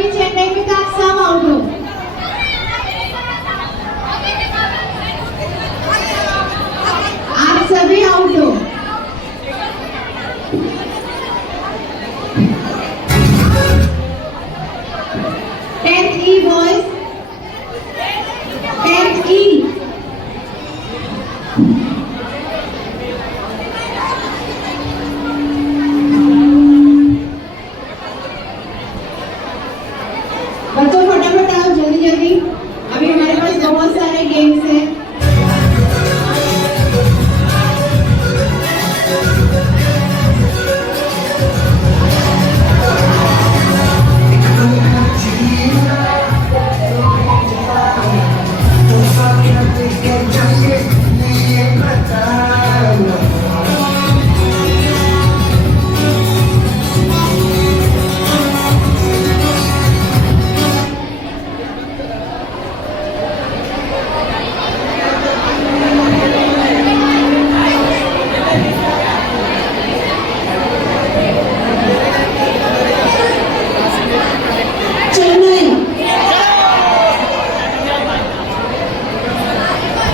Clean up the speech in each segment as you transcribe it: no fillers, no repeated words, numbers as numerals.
सभी चेन्नई में सब आउट हो। आप सभी आउट हो। 10th E boys, 10th E। बच्चों फटाफट आओ जल्दी जल्दी, अभी हमारे पास बहुत सारे गेम्स हैं।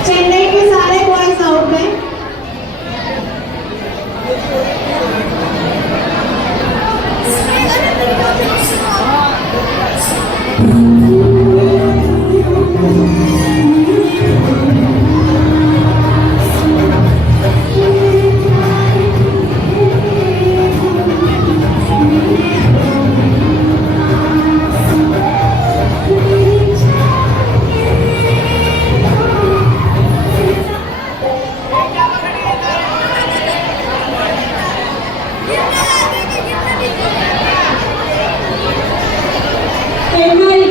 चेन्नई के सारे बॉयज आउट हैं। चेन्नई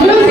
Blue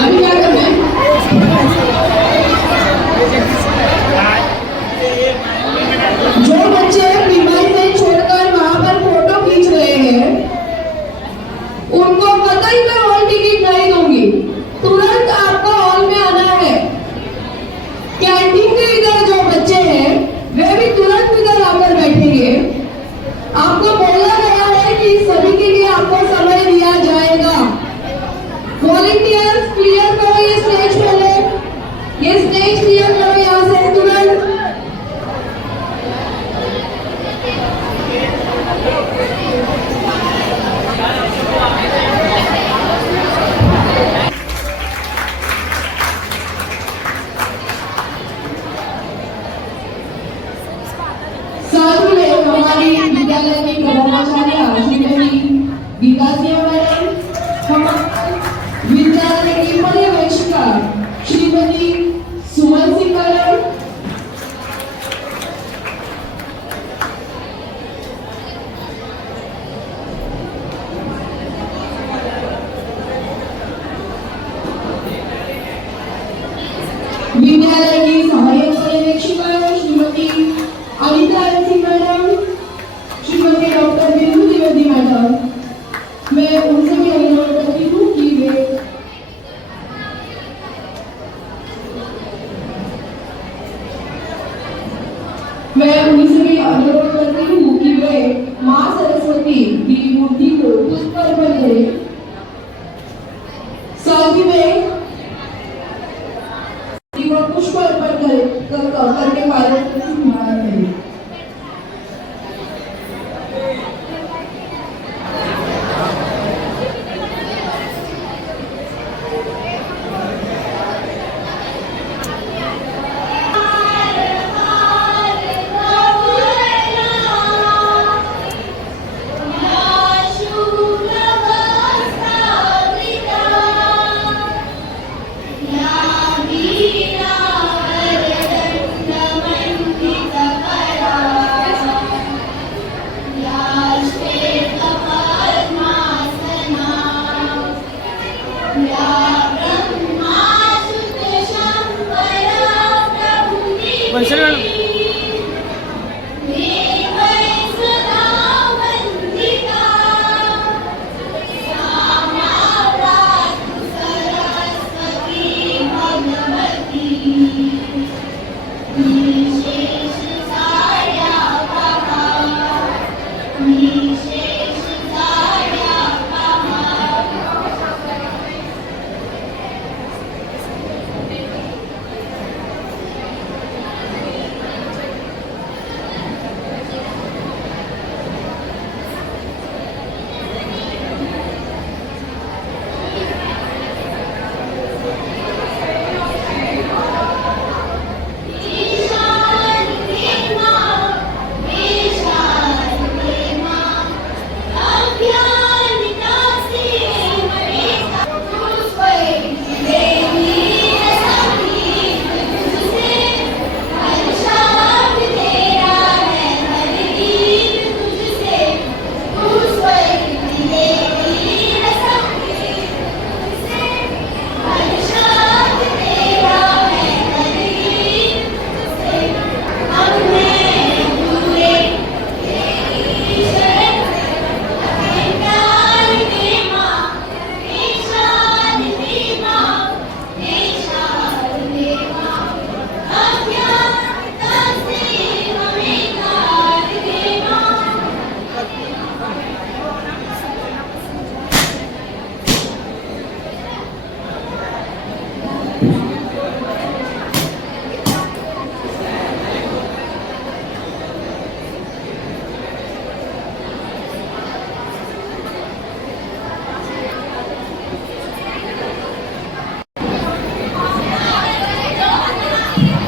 अभी क्या करना है? जो बच्चे डिवाइस छोड़कर वहां पर फोटो खींच रहे हैं उनको कतई मैं हॉल टिकट नहीं दूंगी। तुरंत आपको हॉल में आना है। कैंटीन के इधर जो बच्चे हैं वे भी तुरंत इधर आकर बैठेंगे। आपको बोला गया है कि सभी के लिए आपको समय दिया जाएगा। वॉलंटियर्स क्लियर करो ये स्टेज पहले, ये स्टेज क्लियर करो यहाँ से तुरंत। साथ में हमारी विद्यालय की प्रधानाचार्य श्रीमती गीता सिंह मैडम, विद्यालय की पर्यवेक्षिका श्रीमती सुमन सिंह मैडम, विद्यालय की सहायक पर्यवेक्षिका श्रीमती अनिता सिंह मैडम, श्रीमती डॉक्टर बिंदु द्विवेदी मैडम, मैं उनसे भी अनुरोध करती हूँ कि वे माँ सरस्वती की मूर्ति को पुष्प अर्पण करें। साथ ही में पुष्प अर्पण करके कार्यक्रम को संभालना चाहिए।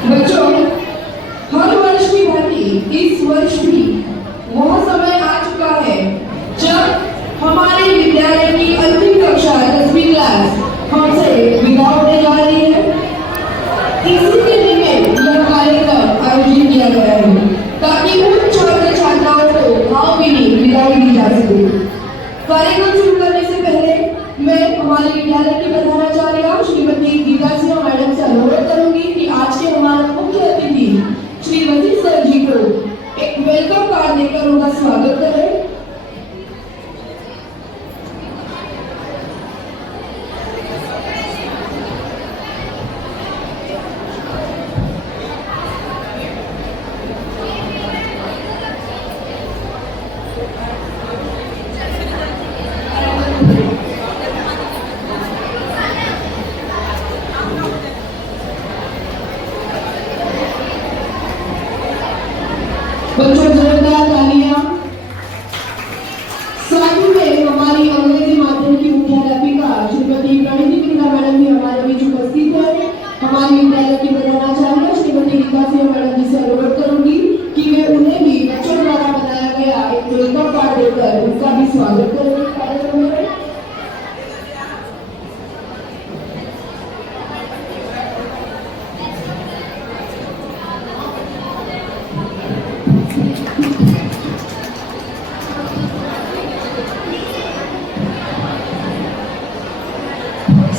बच्चों, हर वर्ष की भांति इस वर्ष भी वह समय आ चुका है जब हमारे विद्यालय की अंतिम कक्षा 10वीं क्लास हमसे विदा होने जा रही है। इसी के लिए यह कार्यक्रम आयोजित किया गया है ताकि उन छात्र छात्राओं को भावभीनी विदाई दी जा सके। कार्यक्रम शुरू करने से पहले हमारे विद्यालय की प्रधानाचार्य श्रीमती गीता सिंह मैडम से अनुरोध करूंगी कि आज के हमारे मुख्य अतिथि श्री वजीर सर जी को एक वेलकम कार्ड देकर उनका स्वागत करें। बच्चों जोरदार तालियां। साथ में हमारी अंग्रेजी माध्यम की मुख्याध्यापिका श्रीमती प्रणीति पिंगा मैडम भी हमारे बीच उपस्थित है। हमारी विद्यालय की प्रधानाचार्य श्रीमती गीता सिंह मैडम जी से अनुरोध करूंगी कि वे उन्हें भी बच्चों द्वारा बनाया गया एक वेलकम कार्ड देकर उनका भी स्वागत करेंगे कार्यक्रम में।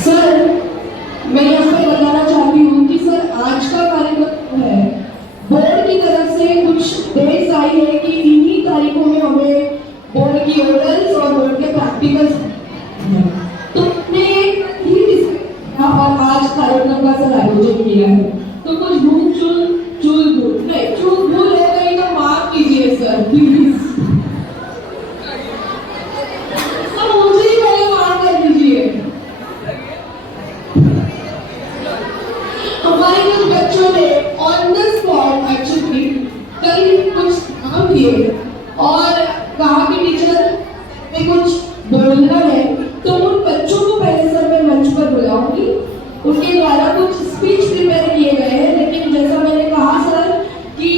सर, मैं यहाँ पे बताना चाहती हूँ कि सर आज का कार्यक्रम है बोर्ड की तरफ से कुछ डेट्स आई है कि इन्हीं तारीखों में हमें बोर्ड की ओरल्स और बोर्ड के प्रैक्टिकल्स तो और आज कार्यक्रम का सर आयोजन किया है। तो कुछ चूल भूल हो गई तो माफ कीजिए सर प्लीज। हमारे कुछ बच्चों ने ऑन द स्पॉट एक्चुअली कल कुछ काम दिए और कहा कि टीचर में कुछ बोलना है, तो उन बच्चों को पहले सर मैं मंच पर बुलाऊंगी। उनके द्वारा कुछ स्पीच प्रिपेयर किए गए हैं, लेकिन जैसा मैंने कहा सर कि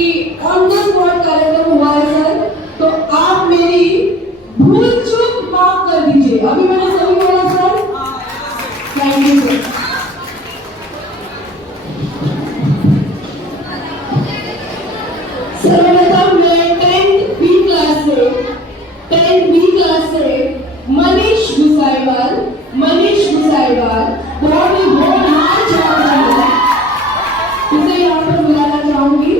ऑन द स्पॉट कार्यक्रम हुआ है सर, तो आप मेरी भूल चूक माफ कर दीजिए। अभी मैंने सही बोला sir? Thank you sir. Sir मैं बताऊं, मैं 10th B क्लास से मनीष गुसाईवाल बहुत ही हाथ जोड़ रहा है, उसे यहाँ पर बुलाना चाहूंगी।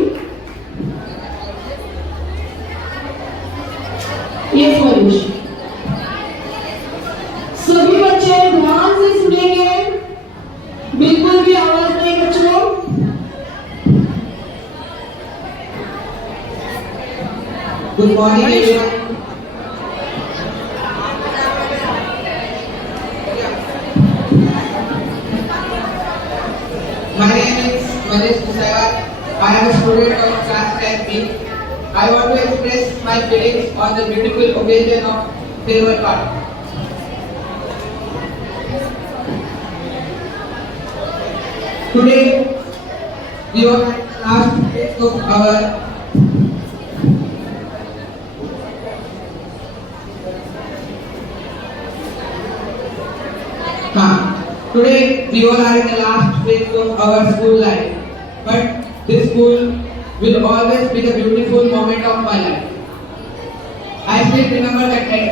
यस मनीष। सभी बच्चे ध्यान से सुनेंगे, बिल्कुल भी आवाज नहीं बच्चों। Good morning everyone. My name is Manish Kusaiwal. I am a student of class 10B. I want to express my feelings on the beautiful occasion of farewell party. Today we are at the last phase of our Today we all are in the last phase of our school life, but this school will always be the beautiful moment of my life. I still remember that day.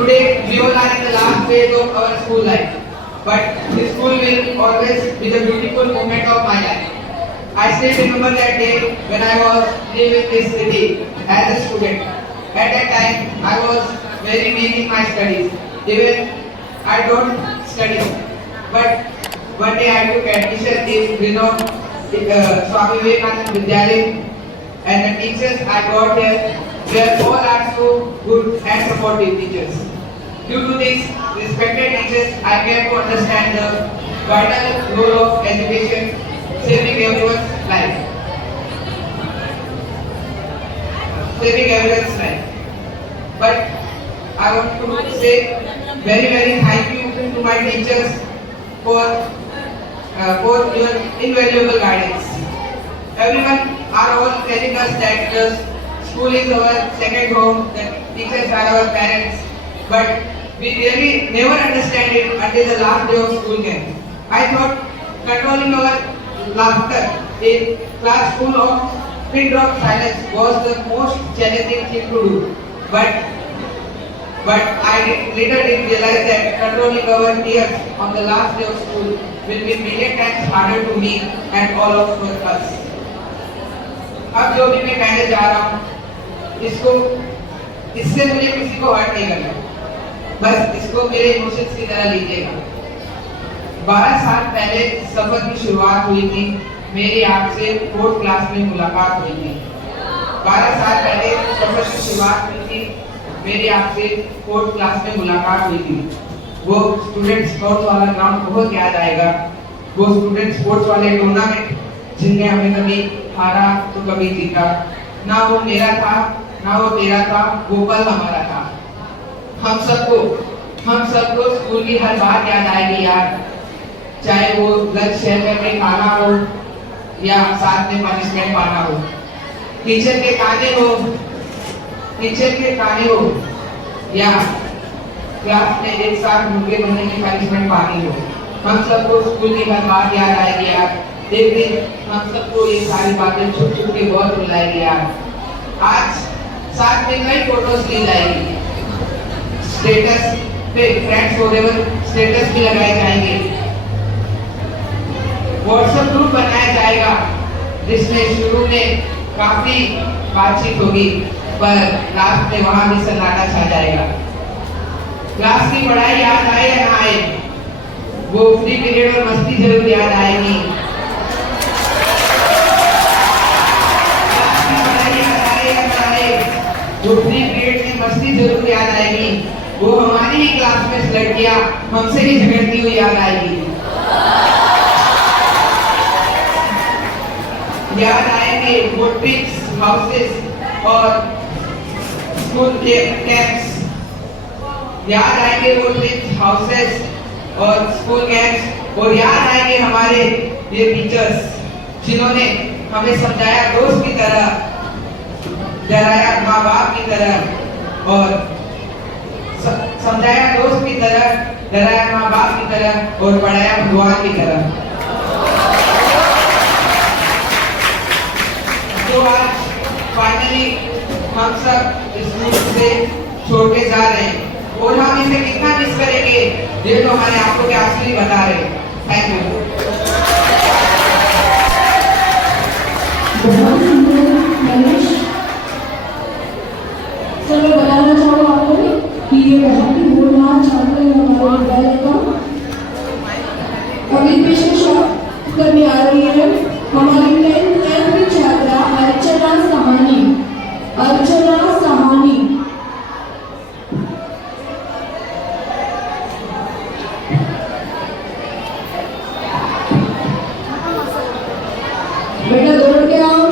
Today we all are in the last phase of our school life, but this school will always be the beautiful moment of my life. I still remember that day when I was leaving this city as a student. At that time, I was very weak in my studies. Even I don't study, but one day I took admission in renowned Swami Vivekananda Vidyalaya, and the teachers I got here were all are so good and supportive teachers. Due to these respected teachers, I came to understand the vital role of education saving everyone's life. Saving everyone's life. But I want to say very thank you to my teachers for your invaluable guidance. Everyone are all telling us that the school is our second home, that teachers are our parents, but we really never understand it until the last day of school camp. I thought controlling our laughter in class full of pin drop silence was the most challenging thing to do. But I later did realize that controlling our tears on the last day of school will be million times harder to me and all of us. अब जो भी मैं कहने जा रहा हूँ, इससे मुझे किसी को हर्ट नहीं करना, बस इसको मेरे इमोशंस की तरह लीजिएगा। 12 साल पहले सफर की शुरुआत हुई थी, मेरी आपसे 4th क्लास में मुलाकात हुई थी। 12 साल पहले सफर की शुरुआत हुई थी, मेरी आपसे 4th क्लास में मुलाकात हुई थी। वो स्टूडेंट स्पोर्ट्स वाला ग्राउंड बहुत याद आएगा, वो स्टूडेंट स्पोर्ट्स वाले टूर्नामेंट जिनने हमें कभी हारा तो कभी जीता। ना वो मेरा था, ना वो तेरा था, वो पल हमारा था। हम सबको स्कूल की हर बात याद आएगी यार, चाहे वो लंच शेयर में खाना हो या साथ में पनिशमेंट पाना हो, टीचर के ताने हो या क्लास में एक साथ मुर्गे बनने की पनिशमेंट पानी हो। हम सबको स्कूल की हर बात याद आएगी यार। एक दिन हम सबको ये सारी बातें छुप के बहुत रुलाएगी यार। आज साथ में कई फोटोज ली जाएगी, स्टेटस पे फ्रेंड्स फॉरएवर स्टेटस भी लगाए जाएंगे, व्हाट्सएप ग्रुप बनाया जाएगा जिसमें शुरू में काफी बातचीत होगी पर लास्ट में वहां भी सन्नाटा छा जाएगा। क्लास की पढ़ाई याद आए या ना आए, वो फ्री पीरियड और मस्ती जरूर याद आएगी। वो फ्री पीरियड में मस्ती जरूर याद आएगी, वो हमारी ही क्लास में लड़कियां हमसे ही झगड़ती हुई याद आएगी। याद आएंगे वो ट्रिप्स, हाउसेस और स्कूल के कैंप्स, याद आएंगे वो ट्रिप्स, हाउसेस और स्कूल कैंप्स, और याद आएंगे हमारे ये टीचर्स जिन्होंने हमें समझाया दोस्त की तरह, डराया माँ बाप की तरह और समझाया दोस्त की तरह, डराया माँ बाप की तरह और पढ़ाया भगवान की तरह। तो आज फाइनली हम सब इस स्कूल से छोड़ के जा रहे हैं और हम इसे कितना मिस करेंगे ये तो हमारे आंखों के आंसू ही बता रहे हैं। Thank you. सर मैं बताना चाहूँगा आपको कि ये बहुत ही होनहार छात्र है हमारे विद्यालय का। अगली पेशकश करने आ रही है हमारी 10th की छात्रा अर्चना साहनी। बेटा दौड़ के आओ।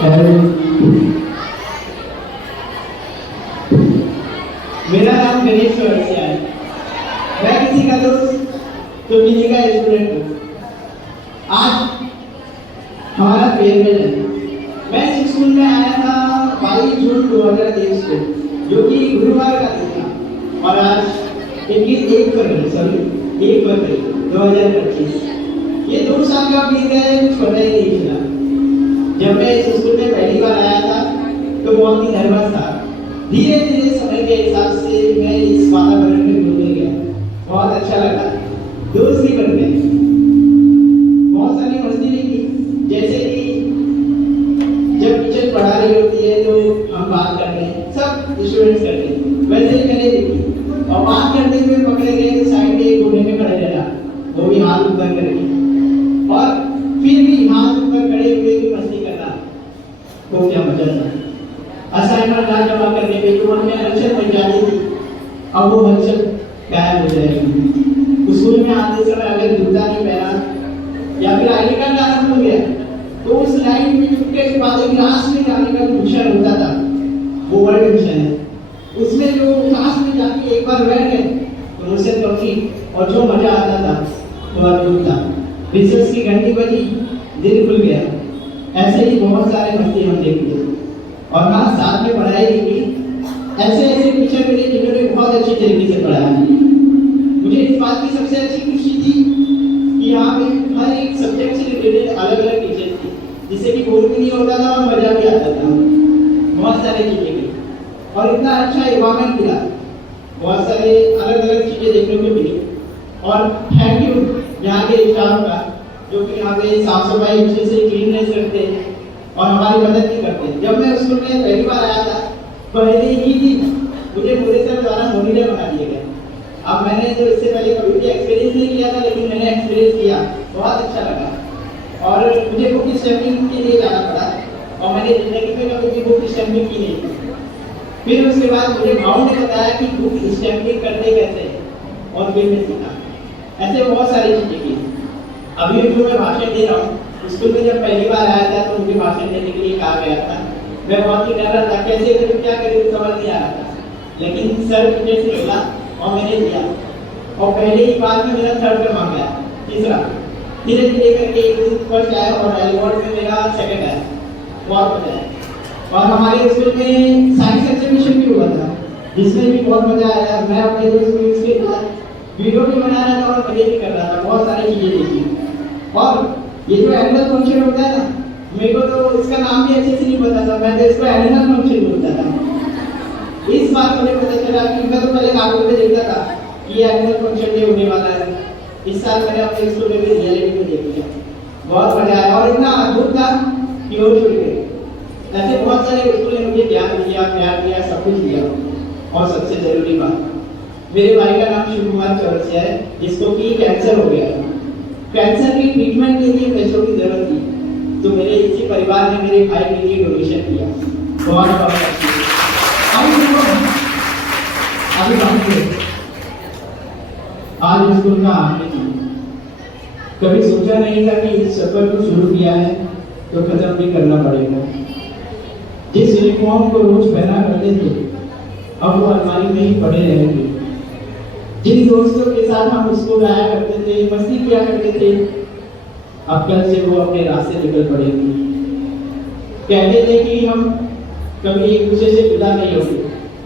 मेरा नाम गणेश चौरसिया है। मैं किसी का दोस्त तो किसी का स्टूडेंट हूँ। आज हमारा फेयरवेल है। मैं इस स्कूल में आया था 22 जून 2023 को, जो कि गुरुवार का दिन था, और आज 1 फरवरी 2025। ये 2 साल का बीत गया है, कुछ पता ही नहीं चला। जब मैं इस स्कूल में पहली बार आया था तो बहुत ही नर्वस था। धीरे धीरे समय के हिसाब से मैं इस वातावरण में घुल गया, बहुत अच्छा लगा, दोस्त भी बन गए, बहुत सारी मस्ती भी की। जैसे कि जब टीचर पढ़ा रही होती है तो हम बात करते हैं, सब स्टूडेंट्स करते हैं, वैसे ही मैंने भी की। और बात करते हुए पकड़े गए तो साइड में एक कोने में खड़े रहना, वो भी हाथ ऊपर करके, और फिर भी हाथ ऊपर खड़े हुए भी मस्ती करना, वो क्या मजा था। असाइनमेंट ना जमा करने पे तो हमें हलचल मच जाती थी, अब वो हलचल गायब हो जाएगी। स्कूल में आते समय अगर जूता नहीं पहना या फिर आईडी कार्ड लाना भूल गया तो उस लाइन में चुपके छुपाते क्लास में जाने का जो मिशन होता था, वो वर्ल्ड मिशन है। उसमें जो क्लास में जाके एक बार बैठ गए तो मुझसे कभी, और जो मजा आता था वो अद्भुत था। रिसर्च की घंटी बजी, दिल खुल गया। ऐसे ही बहुत सारे मस्ती हम देखते, और हाँ, साथ में पढ़ाई भी की। ऐसे टीचर मिले जिन्होंने बहुत अच्छी तरीके से पढ़ाया। मुझे इस बात की सबसे अच्छी खुशी थी कि यहाँ पे हर एक सब्जेक्ट से रिलेटेड अलग अलग टीचर थे, जिससे कि बोर भी नहीं होता था और मजा भी आता था। बहुत सारे चीजें की और इतना अच्छा एनवायरनमेंट मिला, बहुत सारे अलग अलग चीजें देखने को मिली। और थैंक यू यहाँ के स्टाफ का, जो कि यहाँ पे साफ सफाई अच्छे से क्लीननेस रखते हैं और हमारी मदद भी करते हैं। जब मैं स्कूल में पहली बार आया था, पहले ही दिन मुझे पूरे सर द्वारा मॉनिटर बना दिया गया। अब मैंने जो इससे पहले कभी भी एक्सपीरियंस नहीं किया था, लेकिन मैंने एक्सपीरियंस किया, बहुत अच्छा लगा। और मुझे बुक स्टैम्पिंग के लिए जाना पड़ा, और मैंने जिंदगी में कभी भी बुक स्टैम्पिंग की नहीं थी। फिर उसके बाद मुझे भाव ने बताया कि बुक स्टैम्पिंग करते कैसे हैं, और फिर मैं सीखा। ऐसे बहुत सारी चीजें की। अभी जो मैं भाषण दे रहा हूँ, स्कूल में जब पहली बार आया था तो मुझे भाषण देने के लिए कहा गया था। मैं बहुत ही डर रहा था, कैसे करूँ क्या करूँ समझ नहीं आ रहा था, लेकिन सर मुझे से बोला और मैंने दिया। और पहले ही बार में मेरा 3rd क्रमांक आया, तीसरा। धीरे धीरे करके एक दिन फर्स्ट आया और अवार्ड में मेरा 2nd आया, बहुत मजा आया। और हमारे स्कूल में साइंस एग्जीबिशन भी हुआ था, जिसमें भी बहुत मजा आया। मैं अपने दोस्त के साथ वीडियो भी बना रहा था और मजे भी कर रहा था, बहुत सारी चीजें देखी। और ये जो एनुअल फंक्शन होता है ना, मेरे को तो इसका नाम भी अच्छे से नहीं पता था, मैं तो इसको एनुअल फंक्शन बोलता था। इस बार मुझे पता चला कि मैं तो पहले कागज पे देखता था कि ये एनुअल फंक्शन डे होने वाला है। इस साल मैंने अपने स्कूल में भी रियलिटी में देख लिया, बहुत मजा आया और इतना अद्भुत था कि वो छूट गए। ऐसे बहुत सारे स्कूल ने मुझे ज्ञान दिया, प्यार दिया, सब कुछ दिया। और सबसे जरूरी बात, मेरे भाई का नाम शिव कुमार चौरसिया है, जिसको कि कैंसर हो गया है। कैंसर की ट्रीटमेंट के लिए पैसों की जरूरत थी, तो मेरे इसी परिवार ने मेरे भाई के लिए डोनेशन किया। बहुत आज स्कूल का आने की कभी सोचा नहीं था कि इस सफर को शुरू किया है तो खत्म भी करना पड़ेगा। जिस यूनिफॉर्म को रोज पहना करते थे, अब वो अलमारी में ही पड़े रहेंगे। जिन दोस्तों के साथ हम स्कूल आया करते थे, मस्ती किया करते थे, अब कल से वो अपने रास्ते निकल पड़ेंगे। कहते थे कि हम कभी एक दूसरे से जुदा नहीं होते,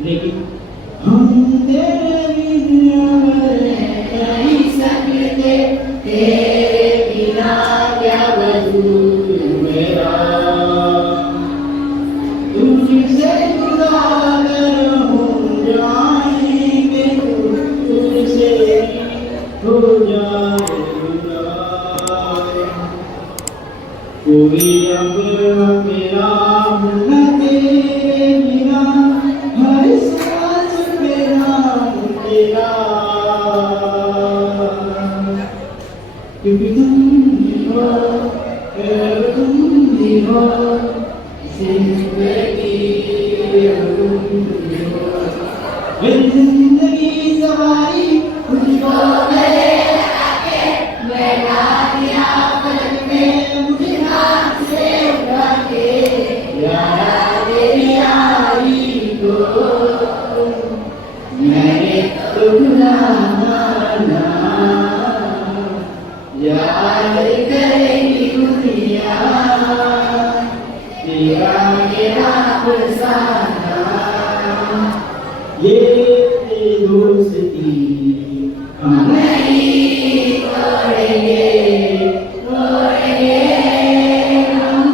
लेकिन हम तेरे बिना क्या वजूद मेरा, तुझसे जुदा हो जाएंगे, तुझसे हो जाएगा कोई अब मेरा न तेरे बिना, हर सांस मेरा तेरा, क्योंकि तुम हो जिंदगी, मेरी जिंदगी सवारी तुझको मेरे आके, मैं ना दिया पलक में मुझे हाथ से उठा के तेरा मेरा फसाना, ये दोस्ती हम नहीं तोड़ेंगे, तोड़ेंगे हम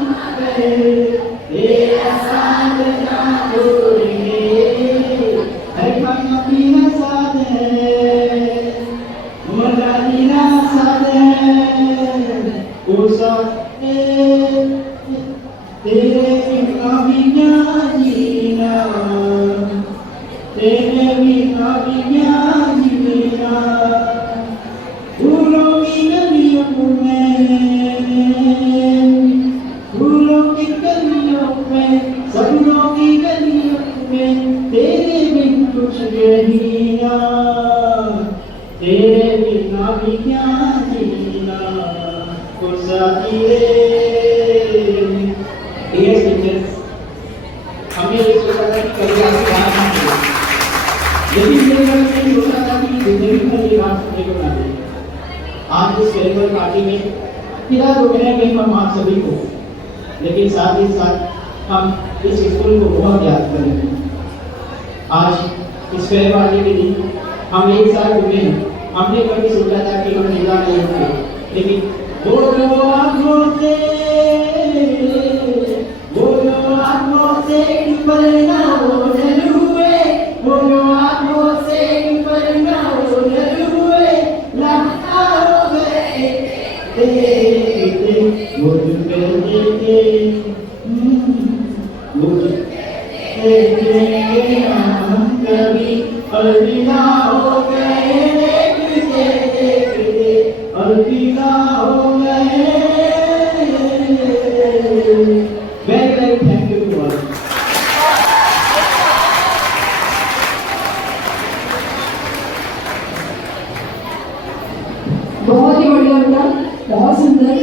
तेरा साथ ना छोड़ेंगे। अरे खाना पीना साथ है, मजा जीना साथ है, वो साथ है, तेरे बिना भी क्या जीना, तेरे बिना भी क्या जीना। फूलों की गलियों में, फूलों की गलियों में, सपनों की गलियों में, तेरे बिन कुछ नहीं ना, तेरे बिना भी क्या जीना, ओ साथी Dear teachers, हमने ये सोचा था कि कभी आपसे बात ना करें, लेकिन मेरे मन में ये सोचा था कि जिंदगी भर ये बात सुनने को ना मिले। आज इस फेयरवेल पार्टी में खिला तो कहेंगे हम आप सभी को, लेकिन साथ ही साथ हम इस स्कूल को बहुत याद करेंगे। आज इस फेयरवेल पार्टी के दिन हम एक साथ रुके हैं। हमने कभी सोचा था कि हम निगाह नहीं होंगे, लेकिन बोलो आँखों से पलना ओझल हुए, बोलो आँखों से पलना ओझल हुए, लम्हा हो गए तेरे मुझ पे देखे, मुझ पे देखे हम कभी अलविदा हो गए, देखते देखते अलविदा हो गए। Very very thank you to all. बहुत ही बढ़िया बेटा, बहुत सुंदर।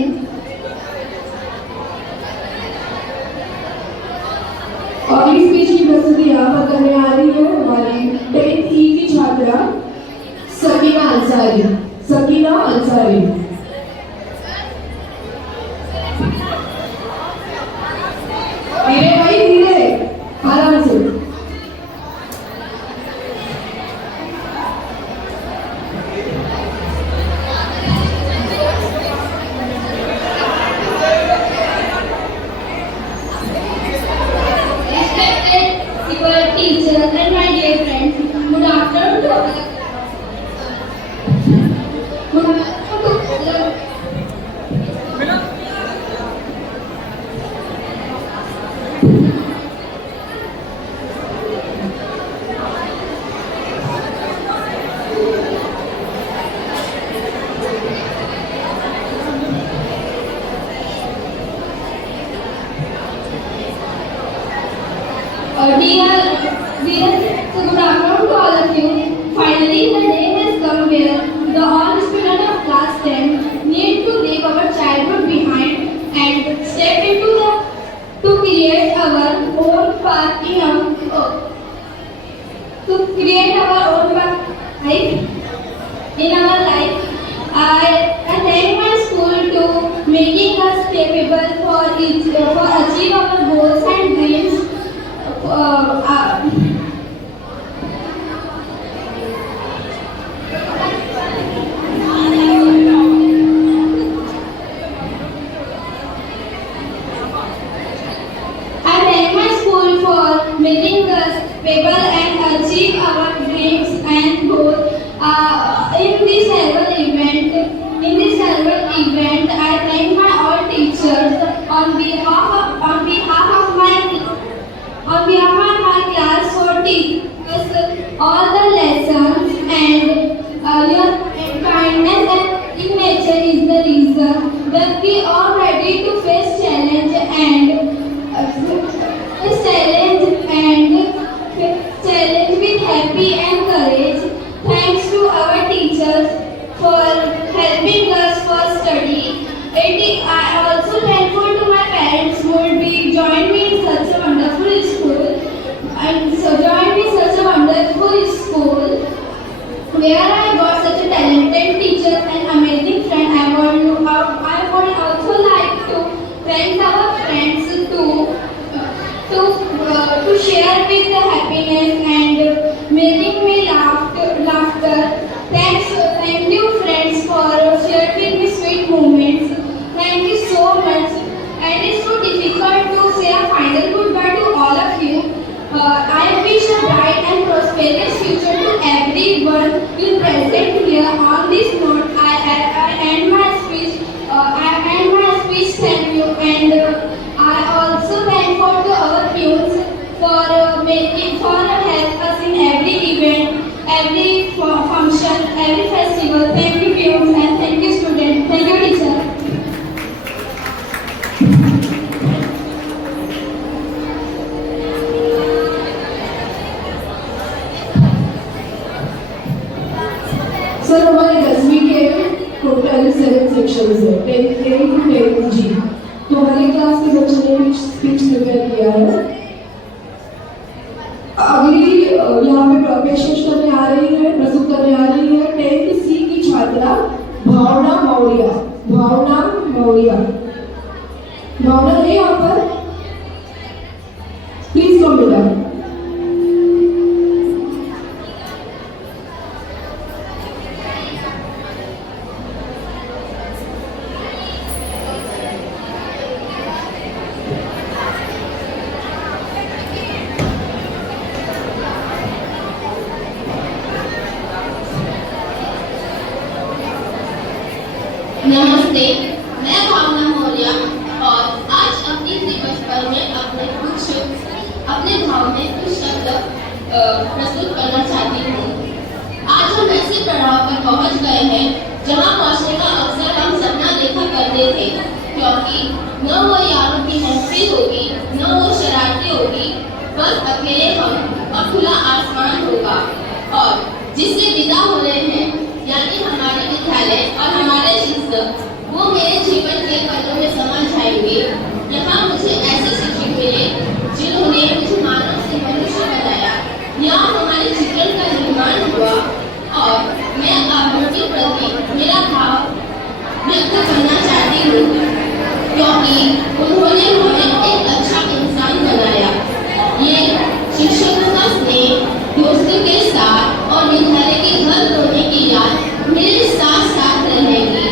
और इस स्पीच की प्रस्तुति यहाँ पर करने आ रही है हमारी 10th ई की छात्रा सकीना अंसारी। सकीना अंसारी धीरे भाई धीरे, आराम से। Teacher and my dear friends, good afternoon to all. Good afternoon to good afternoon to all of you. Finally, the day has come where the all students of class 10 need to leave our childhood behind and step into to create our own path to create our own path in our life. I thank my school to making us capable for achieve our goals and dreams. Making us capable and achieve our dreams and goals. In this annual event, I thank my all teachers on behalf of my class for teaching us all the lessons, and your kindness and in nature is the reason that we are ready to face challenge with happy and courage. Thanks to our teachers for helping us for study. I also thankful to my parents who would be joined me in such a wonderful school where I got such a talented teacher and amazing friend. I would also like to thank our friends too to share with the happiness and making me laughter. Thank you friends for sharing with me sweet moments. Thank you so much. And it's so difficult to say a final goodbye to all of you. I wish a bright and prosperous future to everyone you present here. On this note, I end my speech. Thank you, and I also thankful to our peons for help us in every event, every function, every festival. Thank you peons and thank you students. Thank you teacher. Sir हमारे 10वीं के total 7 sections है 10A to 10G। तो हर एक class के बच्चों ने speech prepare किया है। अगली यहाँ पे पेशकश करने आ रही है, प्रस्तुत करने आ रही है 10th C की छात्रा भावना मौर्य। भावना है यहाँ पर, प्लीज कम बेटा। नमस्ते, मैं भावना मौर्य और आज अपनी दिवस पर मैं अपने भाव में कुछ शब्द प्रस्तुत करना चाहती हूँ। आज हम ऐसे पड़ाव पर पहुँच गए हैं जहाँ पहुँचने का अक्सर हम सपना देखा करते थे, क्योंकि न वो यारों की महफिल होगी, न वो शरारतें होगी, बस अकेले हम और खुला आसमान होगा। और जिससे विदा हो रहे हैं यानी हमारे विद्यालय और हमारे शिक्षक, वो मेरे जीवन के पलों में समा जाएंगे। यहाँ मुझे ऐसे शिक्षक मिले जिन्होंने मुझे मानव से मनुष्य बनाया। यहाँ हमारे जीवन का निर्माण हुआ और मैं आप उनके प्रति मेरा भाव व्यक्त करना चाहती हूँ, क्योंकि उन्होंने हमें एक अच्छा इंसान बनाया। ये शिक्षकों का स्नेह, दोस्तों के साथ और विद्यालय के घर होने की याद मेरे साथ साथ रहेगी।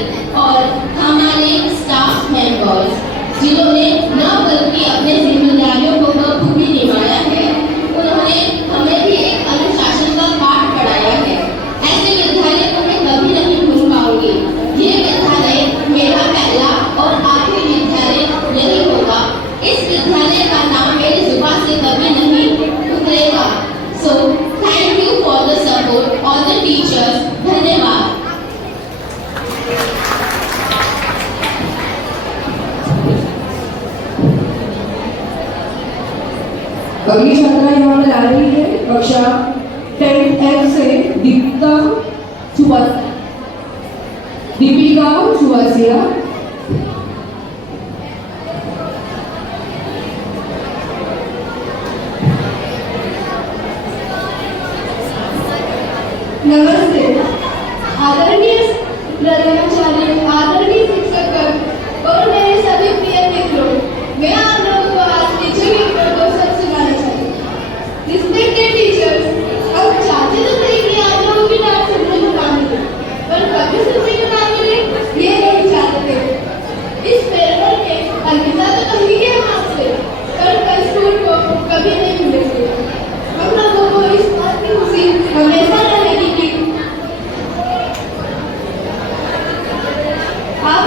और हमारे स्टाफ मेंबर्स जिन्होंने न बल्कि अपने जिम्मेदारियों को बखूबी निभाया है, उन्होंने हमें भी एक अनुशासन का पाठ पढ़ाया है। ऐसे विद्यालय को मैं कभी नहीं भूल पाऊंगी। ये विद्यालय मेरा पहला और आखिरी विद्यालय नहीं होगा। इस विद्यालय का नाम मेरी जुबान से कभी नहीं उतरेगा। So thank you for the support all the teachers. धन्यवाद। अगली छात्रा यहाँ पर आ रही है कक्षा 10F से दीपिका सुवासिया। नमस्ते, आदरणीय प्रधानाचार्य, आदरणीय शिक्षक और मेरे सभी प्रिय मित्रों, मैं आप लोगों को आज टीचर के प्रपोजल सुनाना चाहती हूँ। रिस्पेक्टेड टीचर्स, अब चाहते तो थे कि आप लोगों की डांट सुनने को ना मिले, पर कभी सुनने को ना मिले ये नहीं चाहते थे। इस फेयरवेल में अलविदा तो कहेंगे हम आपसे, पर कल स्कूल को कभी नहीं भूलेंगे। हम लोगों को इस बात की खुशी हमेशा रहेगी कि आप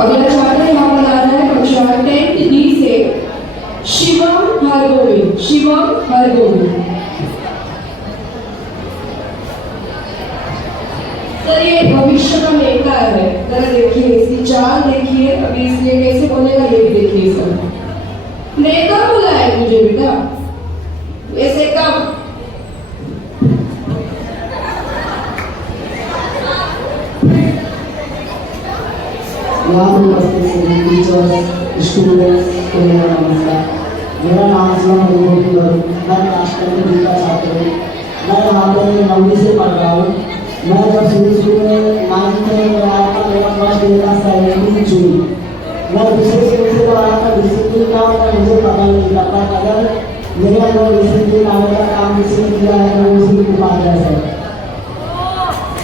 अगला छात्र यहाँ पर आ रहा है कक्षा 10th D से शिवम हरगोविंद। शिवम हरगोविंद। सर ये भविष्य का नेता है, जरा देखिए इसकी चाल देखिए, अभी इसलिए कैसे बोलेगा ये भी देखिए सर। नेता बोला है मुझे बेटा, वैसे कब यहाँ पे उपस्थित सभी टीचर्स, स्टूडेंट्स को मेरा नमस्कार। मेरा नाम शिवम हरगोविंद है। मैं क्लास 10 का छात्र हूँ। मैं यहाँ पे 9वीं से पढ़ रहा हूँ। मैं जब शुरू में 9th में आया था, मेरा फर्स्ट डे था 17 जून। मैं दूसरे स्कूल से आया था, डिसिप्लिन का मुझे पता नहीं था, पर अगर मेरे अंदर डिसिप्लिन आने का काम किसी ने किया है तो उसी को मारा है सर।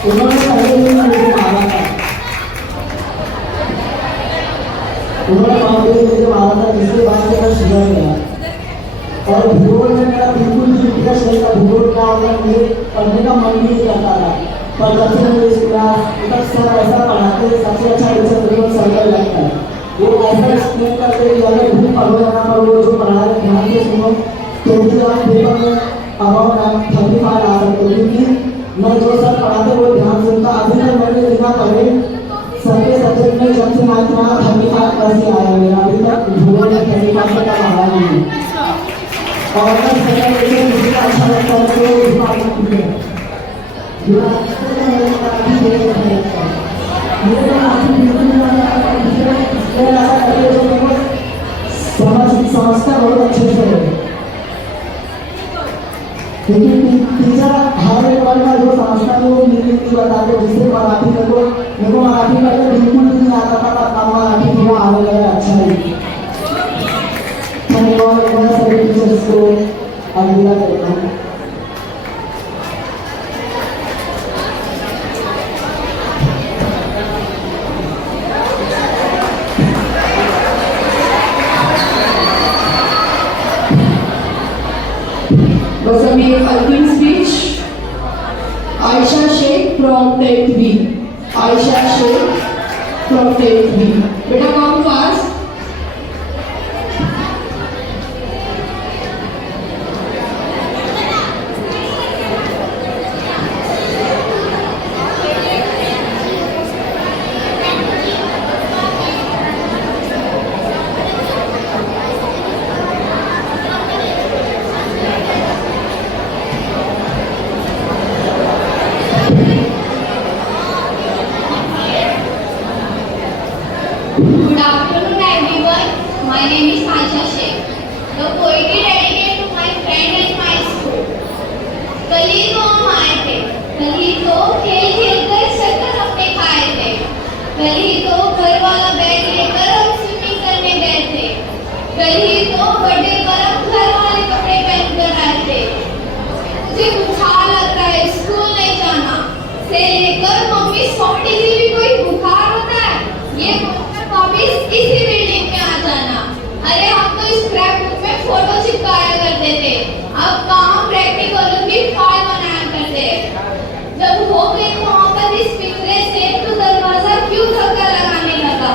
उन्होंने पहले ही मुझे मारा था, उन्होंने मारते ही मुझे मारा था, जिसके बाद से मैं सुधर गया। और भूगोल में मेरा बिल्कुल भी इंटरेस्ट नहीं था। भूगोल क्या होगा मुझे पढ़ने का मन भी नहीं करता था, पर जब से मुझे इस क्लास सर ऐसा पढ़ाते, सबसे अच्छा टीचर मुझे सर्कल लगता है। वो ऐसा एक्सप्लेन करते हैं, अगर भूल पढ़ो या ना पढ़ो, जो पढ़ा रहे ध्यान से सुनो, तो भी आप पेपर में अराउंड 35 आ सकते हो। क्योंकि मैं जो सर पढ़ाते वो ध्यान सुनता। अभी तक मैंने बिना पढ़े सर के सब्जेक्ट में जब से मैं इतना 35+ ही आया मेरा, अभी तक भूगोल में 35 तक आया नहीं। और अगर सेकंड मुझे अच्छा लगता है तो इस बात में खुश है। समझता बहुत अच्छे से है, लेकिन टीचर हर एक वर्ड का जो समझता है वो इंग्लिश बताते, जिससे मराठी मेरे को मराठी पहले बिल्कुल नहीं आता था, पर मराठी थोड़ा आने लगा। अच्छा है, धन्यवाद। मैं सभी टीचर्स को अलविदा करता हूँ। बस अभी एक अंतिम speech Ayesha Shaikh from 10th B। Ayesha Shaikh from 10th B। बेटा come fast. Good afternoon, everyone. My name is Aisha Sheikh. The poetry dedicated to my friend and my school. कल ही तो हम आए थे, कल ही तो खेल खेल कर शक्कर अपने खाए थे, कल ही तो घर वाला बैग लेकर हम स्विमिंग करने गए थे, कल ही तो बर्थडे पर हम घर वाले कपड़े पहन कर आए थे। मुझे बुखार लग रहा है, स्कूल नहीं जाना, से लेकर मम्मी 100 डिग्री भी कोई बुखार होता है, ये वापिस इसी बिल्डिंग में आ जाना। अरे हम तो स्क्रैप बुक में फोटो चिपकाया करते थे, अब कहाँ प्रैक्टिकल भी फाइल बनाया करते। जब हो गई वहाँ पर इस पिंजरे से तो दरवाजा क्यों धक्का लगाने लगा।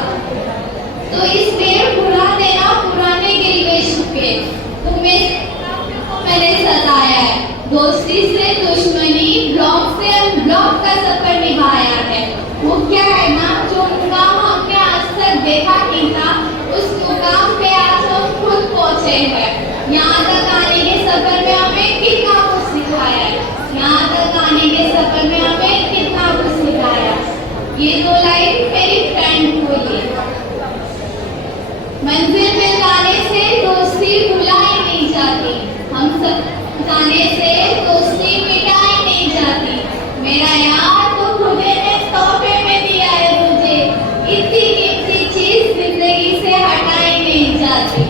तो इसलिए भुला देना पुराने गिर गए शुक्र, तुम्हें मैंने सताया है, दोस्ती से दुश्मनी, ब्लॉक से अनब्लॉक का सफर निभाया है। वो क्या है ना, जो मुकाम हमने आज तक देखा नहीं था, उस मुकाम पे आज हम खुद पहुंचे हैं। यहाँ तक आने के सफर में हमें कितना कुछ सिखाया है, यहाँ तक आने के सफर में हमें कितना कुछ सिखाया। ये 2 लाइन मेरी फ्रेंड बोली। मंजिल में जाने से दोस्ती भुलाई नहीं जाती, हम सब जाने से दोस्ती मिटाई नहीं जाती। मेरा यार तो खुदे ने तोहफे में दिया है मुझे, इतनी कीमती चीज जिंदगी से हटाई नहीं जाती।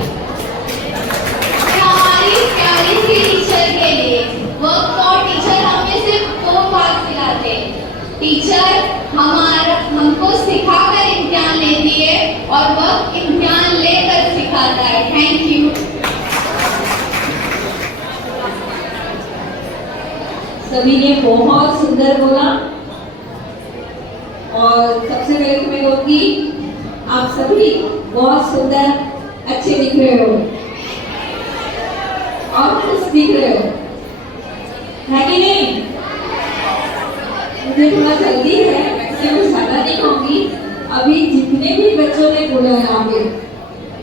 हमारी प्यारी सी टीचर के लिए वक्त और टीचर हमें सिर्फ 2 बात सिखाते। टीचर हमको सिखाकर इम्तिहान लेती है और वक्त इम्तिहान लेकर सिखाता है। Thank you. सभी ने बहुत सुंदर बोला और सबसे पहले तो मैं कहूँगी आप सभी बहुत सुंदर अच्छे दिख रहे हो और खुश दिख रहे हो, है कि नहीं? मुझे थोड़ा जल्दी है, इसलिए मैं ज्यादा नहीं कहूंगी। अभी जितने भी बच्चों ने बोला है आगे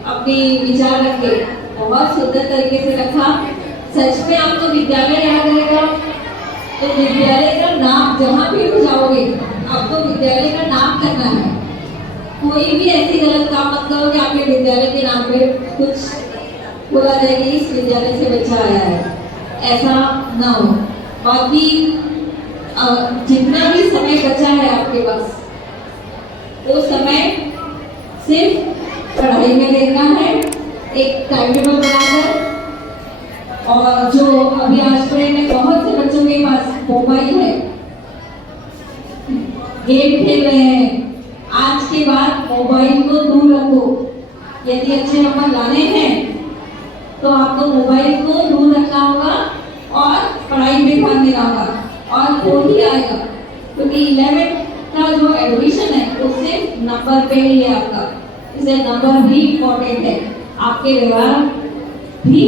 अपनी विचार रखे, बहुत सुंदर तरीके से रखा। सच में आपको विद्यालय याद रहेगा, तो विद्यालय का नाम जहाँ भी हो जाओगे आपको विद्यालय का नाम करना है। कोई भी ऐसी गलत काम मत करो कि आपके विद्यालय के नाम पे कुछ बोला जाए कि इस विद्यालय से बच्चा आया है, ऐसा ना हो। बाकी जितना भी समय बचा है आपके पास, वो समय सिर्फ पढ़ाई में देना है, एक टाइम टेबल बनाकर। और जो अभी आज में बहुत से बच्चों के पास मोबाइल है, गेम खेल रहे हैं, आज के बाद मोबाइल को दूर रखो। यदि अच्छे नंबर लाने हैं तो आपको मोबाइल को दूर रखना होगा और पढ़ाई पे ध्यान देना होगा, और वो ही आएगा, क्योंकि 11th का जो एडमिशन है उससे नंबर पे ही है आपका, इसलिए नंबर भी इम्पोर्टेंट है। आपके व्यवहार भी,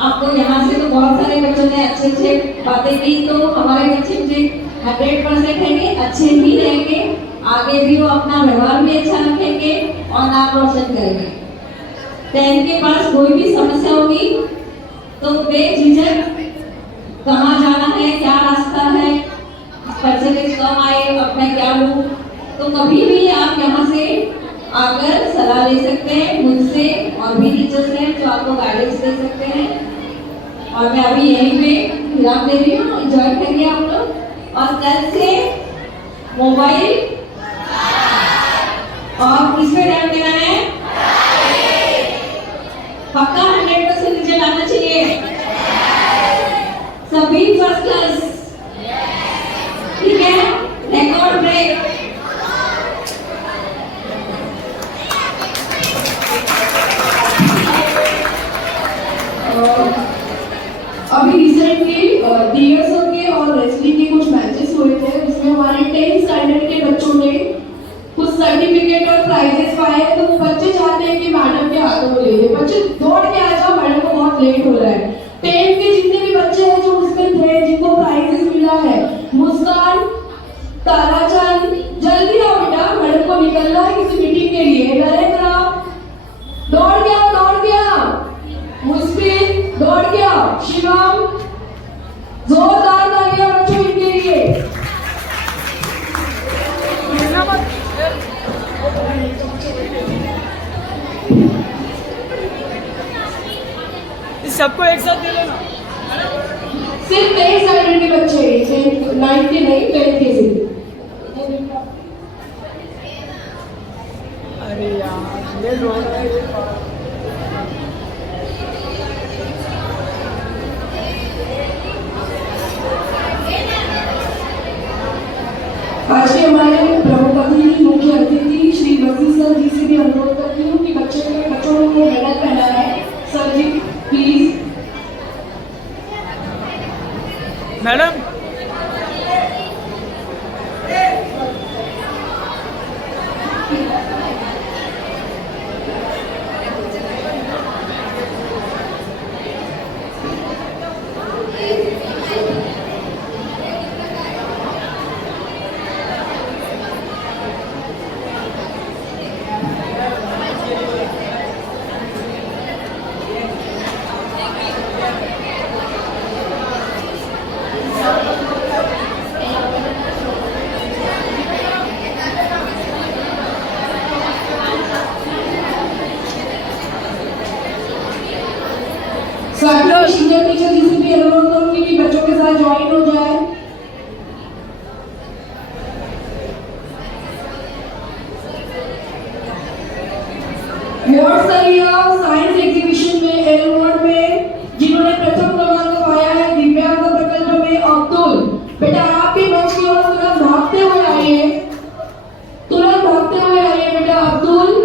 आपको यहाँ से तो बहुत सारे बच्चों ने अच्छे अच्छे बातें की, तो हमारे बच्चे मुझे 100% रहेंगे, अच्छे ही रहेंगे, आगे भी वो अपना व्यवहार भी अच्छा रखेंगे और नाम रोशन करेंगे। 10th के पास कोई भी समस्या होगी तो बेझिझक कहाँ जाना है, क्या रास्ता है, परसेंटेज कम आए, अब मैं क्या लूँ, तो कभी भी आप यहाँ से आकर सलाह ले सकते हैं मुझसे, और भी टीचर्स हैं जो आपको गाइडेंस दे सकते हैं। और मैं अभी यहीं पे विराम दे रही हूँ, एंजॉय करिए आप लोग। और कल से मोबाइल और किस पे ध्यान देना है, पक्का 100% रिजल्ट आना चाहिए, सभी फर्स्ट क्लास, ठीक है? Record break. अभी रिसेंटली डीएसओ के और रेसलिंग के कुछ मैचेस हुए थे, उसमें हमारे 10th स्टैंडर्ड के बच्चों ने कुछ सर्टिफिकेट और प्राइजेस पाए। तो वो बच्चे चाहते हैं कि मैडम के हाथों में ले ले, बच्चे दौड़ के आ जाओ, मैडम को बहुत लेट हो रहा है। 10th के जितने भी बच्चे हैं जो उसमें थे, जिनको प्राइजेस मिला है, मुस्कान, ताराचंद, जल्दी आओ बेटा, मैडम को निकलना है किसी मीटिंग के लिए। नरेंद्र दौड़ के आओ, दौड़ के आओ, मुस्फिन दौड़ के आओ, शिवम, जोरदार तालियां बच्चों इनके लिए। सबको एक साथ दे लेना। सिर्फ 10th स्टैंडर्ड के बच्चे, 9th के नहीं, 10th के सिर्फ। अरे यार ये रो रहा है। आज के हमारे प्रमुख अतिथि, मुख्य अतिथि श्री वसी सर जी से भी अनुरोध करती हूँ कि बच्चों को मेडल पहना है। Sir ji please. Madam senior teacher ji से भी अनुरोध करूंगी कि बच्चों के साथ ज्वाइन हो जाए। वर्ल्ड स्तरीय साइंस एग्जीबिशन में एल1 में जिन्होंने प्रथम क्रमांक पाया है, दिव्यांग प्रकल्प में अब्दुल, बेटा आप भी मंच की ओर तुरंत भागते हुए आइए, तुरंत भागते हुए आइए बेटा अब्दुल।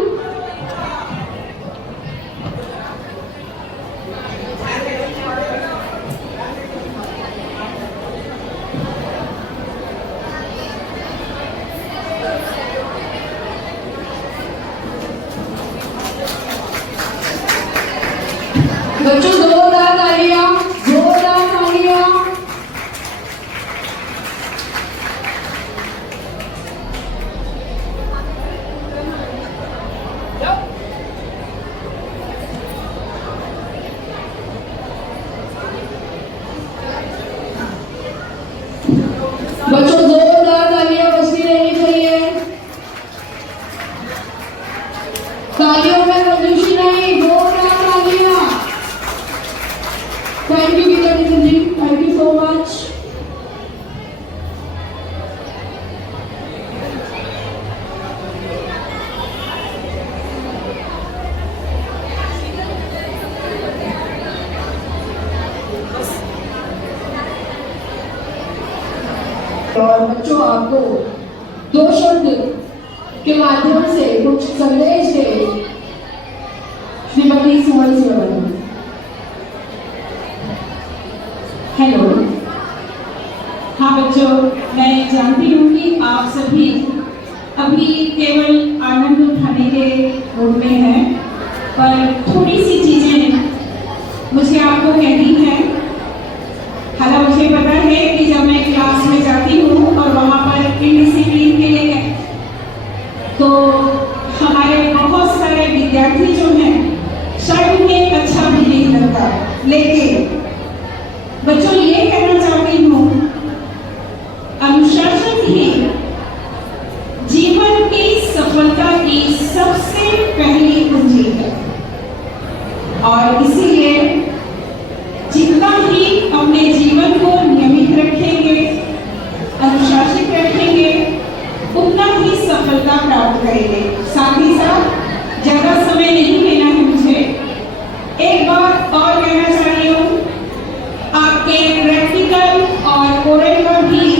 बच्चों जोरदार तालियां बजती रहनी चाहिए। तालियों में कंजूसी नहीं, जोरदार तालियां। Thank you Geeta ji, thank you so much. और बच्चों आपको दो शब्द के माध्यम से कुछ संदेश दे श्रीमती सुमन सिंह। हेलो। हाँ बच्चों, मैं जानती हूँ कि आप सभी अभी केवल आनंद उठाने के मूड में हैं, पर थोड़ी सी चीज़ें मुझे आपको कहनी है। हालांकि मुझे पता है कि जब मैं क्लास में जाती हूँ और वहाँ पर इंडिसिप्लिन के लिए तो हमारे बहुत सारे विद्यार्थी जो हैं शायद उन्हें अच्छा भी नहीं लगता, लेकिन बच्चों ये कहना चाहती हूँ, अनुशासन ही जीवन की सफलता की सबसे पहली कुंजी है। और इसीलिए जितना ही अपने जीवन को नियमित रखेंगे, अनुशासित रखेंगे, उतना ही सफलता प्राप्त करेंगे। साथ ही साथ ज्यादा समय नहीं लेना है मुझे। एक बात और कहना चाह रही हूँ, आपके प्रैक्टिकल और ओरल का भी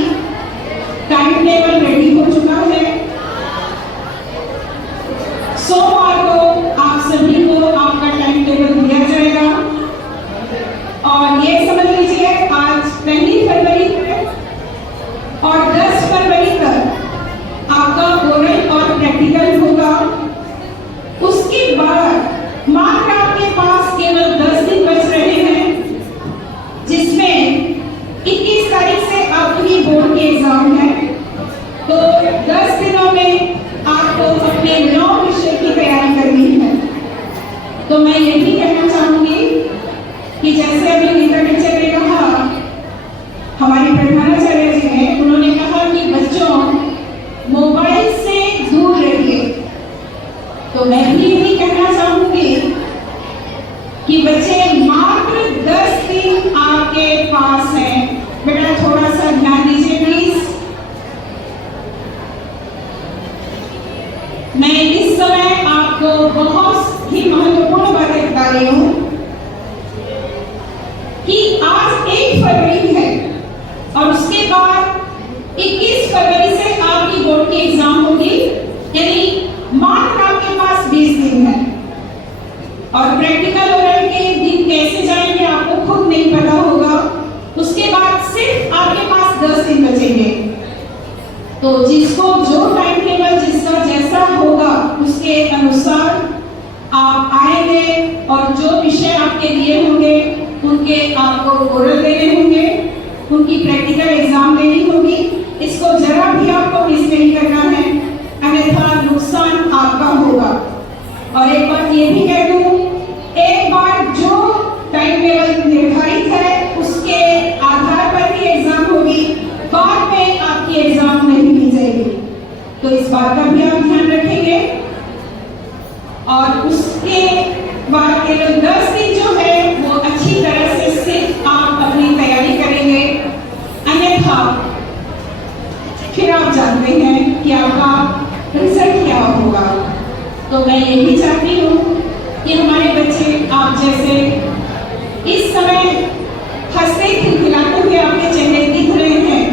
टाइम टेबल रेडी हो चुका है। सोमवार को आप सभी को आपका टाइम टेबल दिया जाएगा और ये समझ लीजिए आज 1 फरवरी है और 10 फरवरी तक आपका ओरल और प्रैक्टिकल होगा। उसके बाद मात्र आपके पास केवल 10 दिन बच रहे हैं, जिसमें 21 तारीख से आपकी बोर्ड के एग्जाम है। तो 10 दिनों में आपको अपने 9 विषय की तैयारी करनी है। तो मैं ये भी कहना चाहूंगी कि जैसे अभी गीता टीचर ने कहा, हमारे प्रधानाचार्य जी ने, उन्होंने कहा कि बच्चों मोबाइल से दूर रहिए। तो मैं भी यही कहना चाहूंगी कि बच्चे मात्र 10 दिन आपके पास हैं, बेटा थोड़ा सा ध्यान दीजिए प्लीज। मैं इस समय आपको बहुत ही महत्वपूर्ण बातें बता रही हूँ कि आज 1 फरवरी है और उसके बाद 21 फरवरी से आपकी बोर्ड की एग्जाम होगी, यानी मात्र आपके पास 20 दिन है। और प्रैक्टिकल ओरल के दिन कैसे जाएंगे आपको खुद नहीं पता होगा। उसके बाद सिर्फ आपके पास 10 दिन बचेंगे। तो जिसको जो टाइम टेबल जिसका जैसा होगा उसके अनुसार आप आएंगे और जो विषय आपके लिए होंगे उनके आपको ओरल देने होंगे, उनकी प्रैक्टिकल एग्जाम देनी होगी। इसको जरा भी आपको मिस नहीं करना है, अन्यथा नुकसान आपका होगा। और एक बात ये भी कह दूं, एक बार जो टाइम टेबल निर्धारित है उसके आधार पर ही एग्जाम होगी, बाद में आपकी एग्जाम नहीं ली जाएगी। तो इस बात का भी आप ध्यान रखेंगे। और उसके बाद केवल 10 दिन जो है वो अच्छी तरह से सिर्फ आप अपनी तैयारी करेंगे, अन्यथा फिर आप जानते हैं कि आपका रिजल्ट क्या होगा। तो मैं यही चाहती हूँ कि हमारे बच्चे आप जैसे इस समय हंसते खिलखिलाते हुए आपके चेहरे दिख रहे हैं,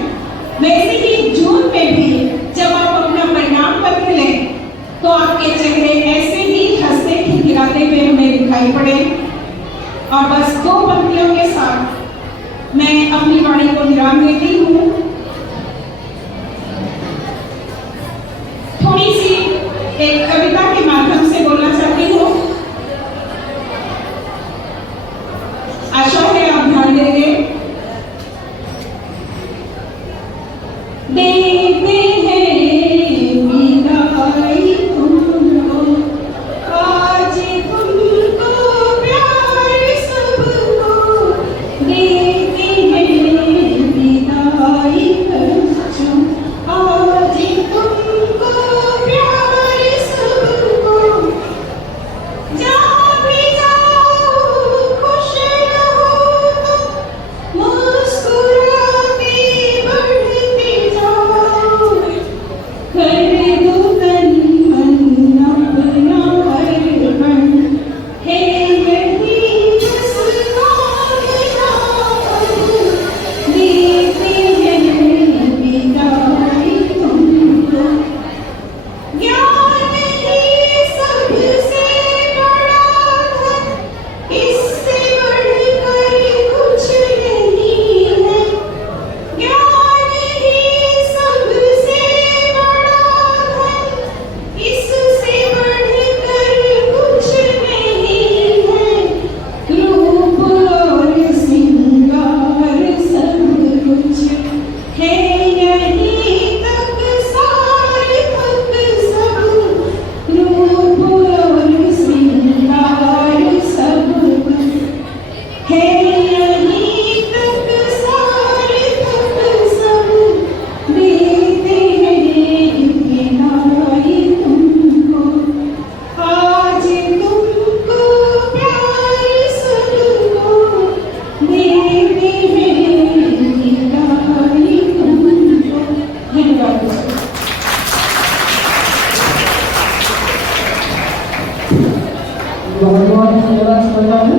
वैसे ही जून में भी जब आप अपना परिणाम पत्र लें तो आपके चेहरे ऐसे ही हंसते खिलखिलाते हुए हमें दिखाई पड़े। और बस 2 पंक्तियों के साथ मैं अपनी वाणी को विराम देती हूँ। थोड़ी सी एक कविता के माध्यम से बोलना चाहती हूँ, आशा है आप ध्यान देंगे। देते हैं विदाई तुमको, आज तुमको प्यार सबको, देते हैं विदाई। करता हूँ।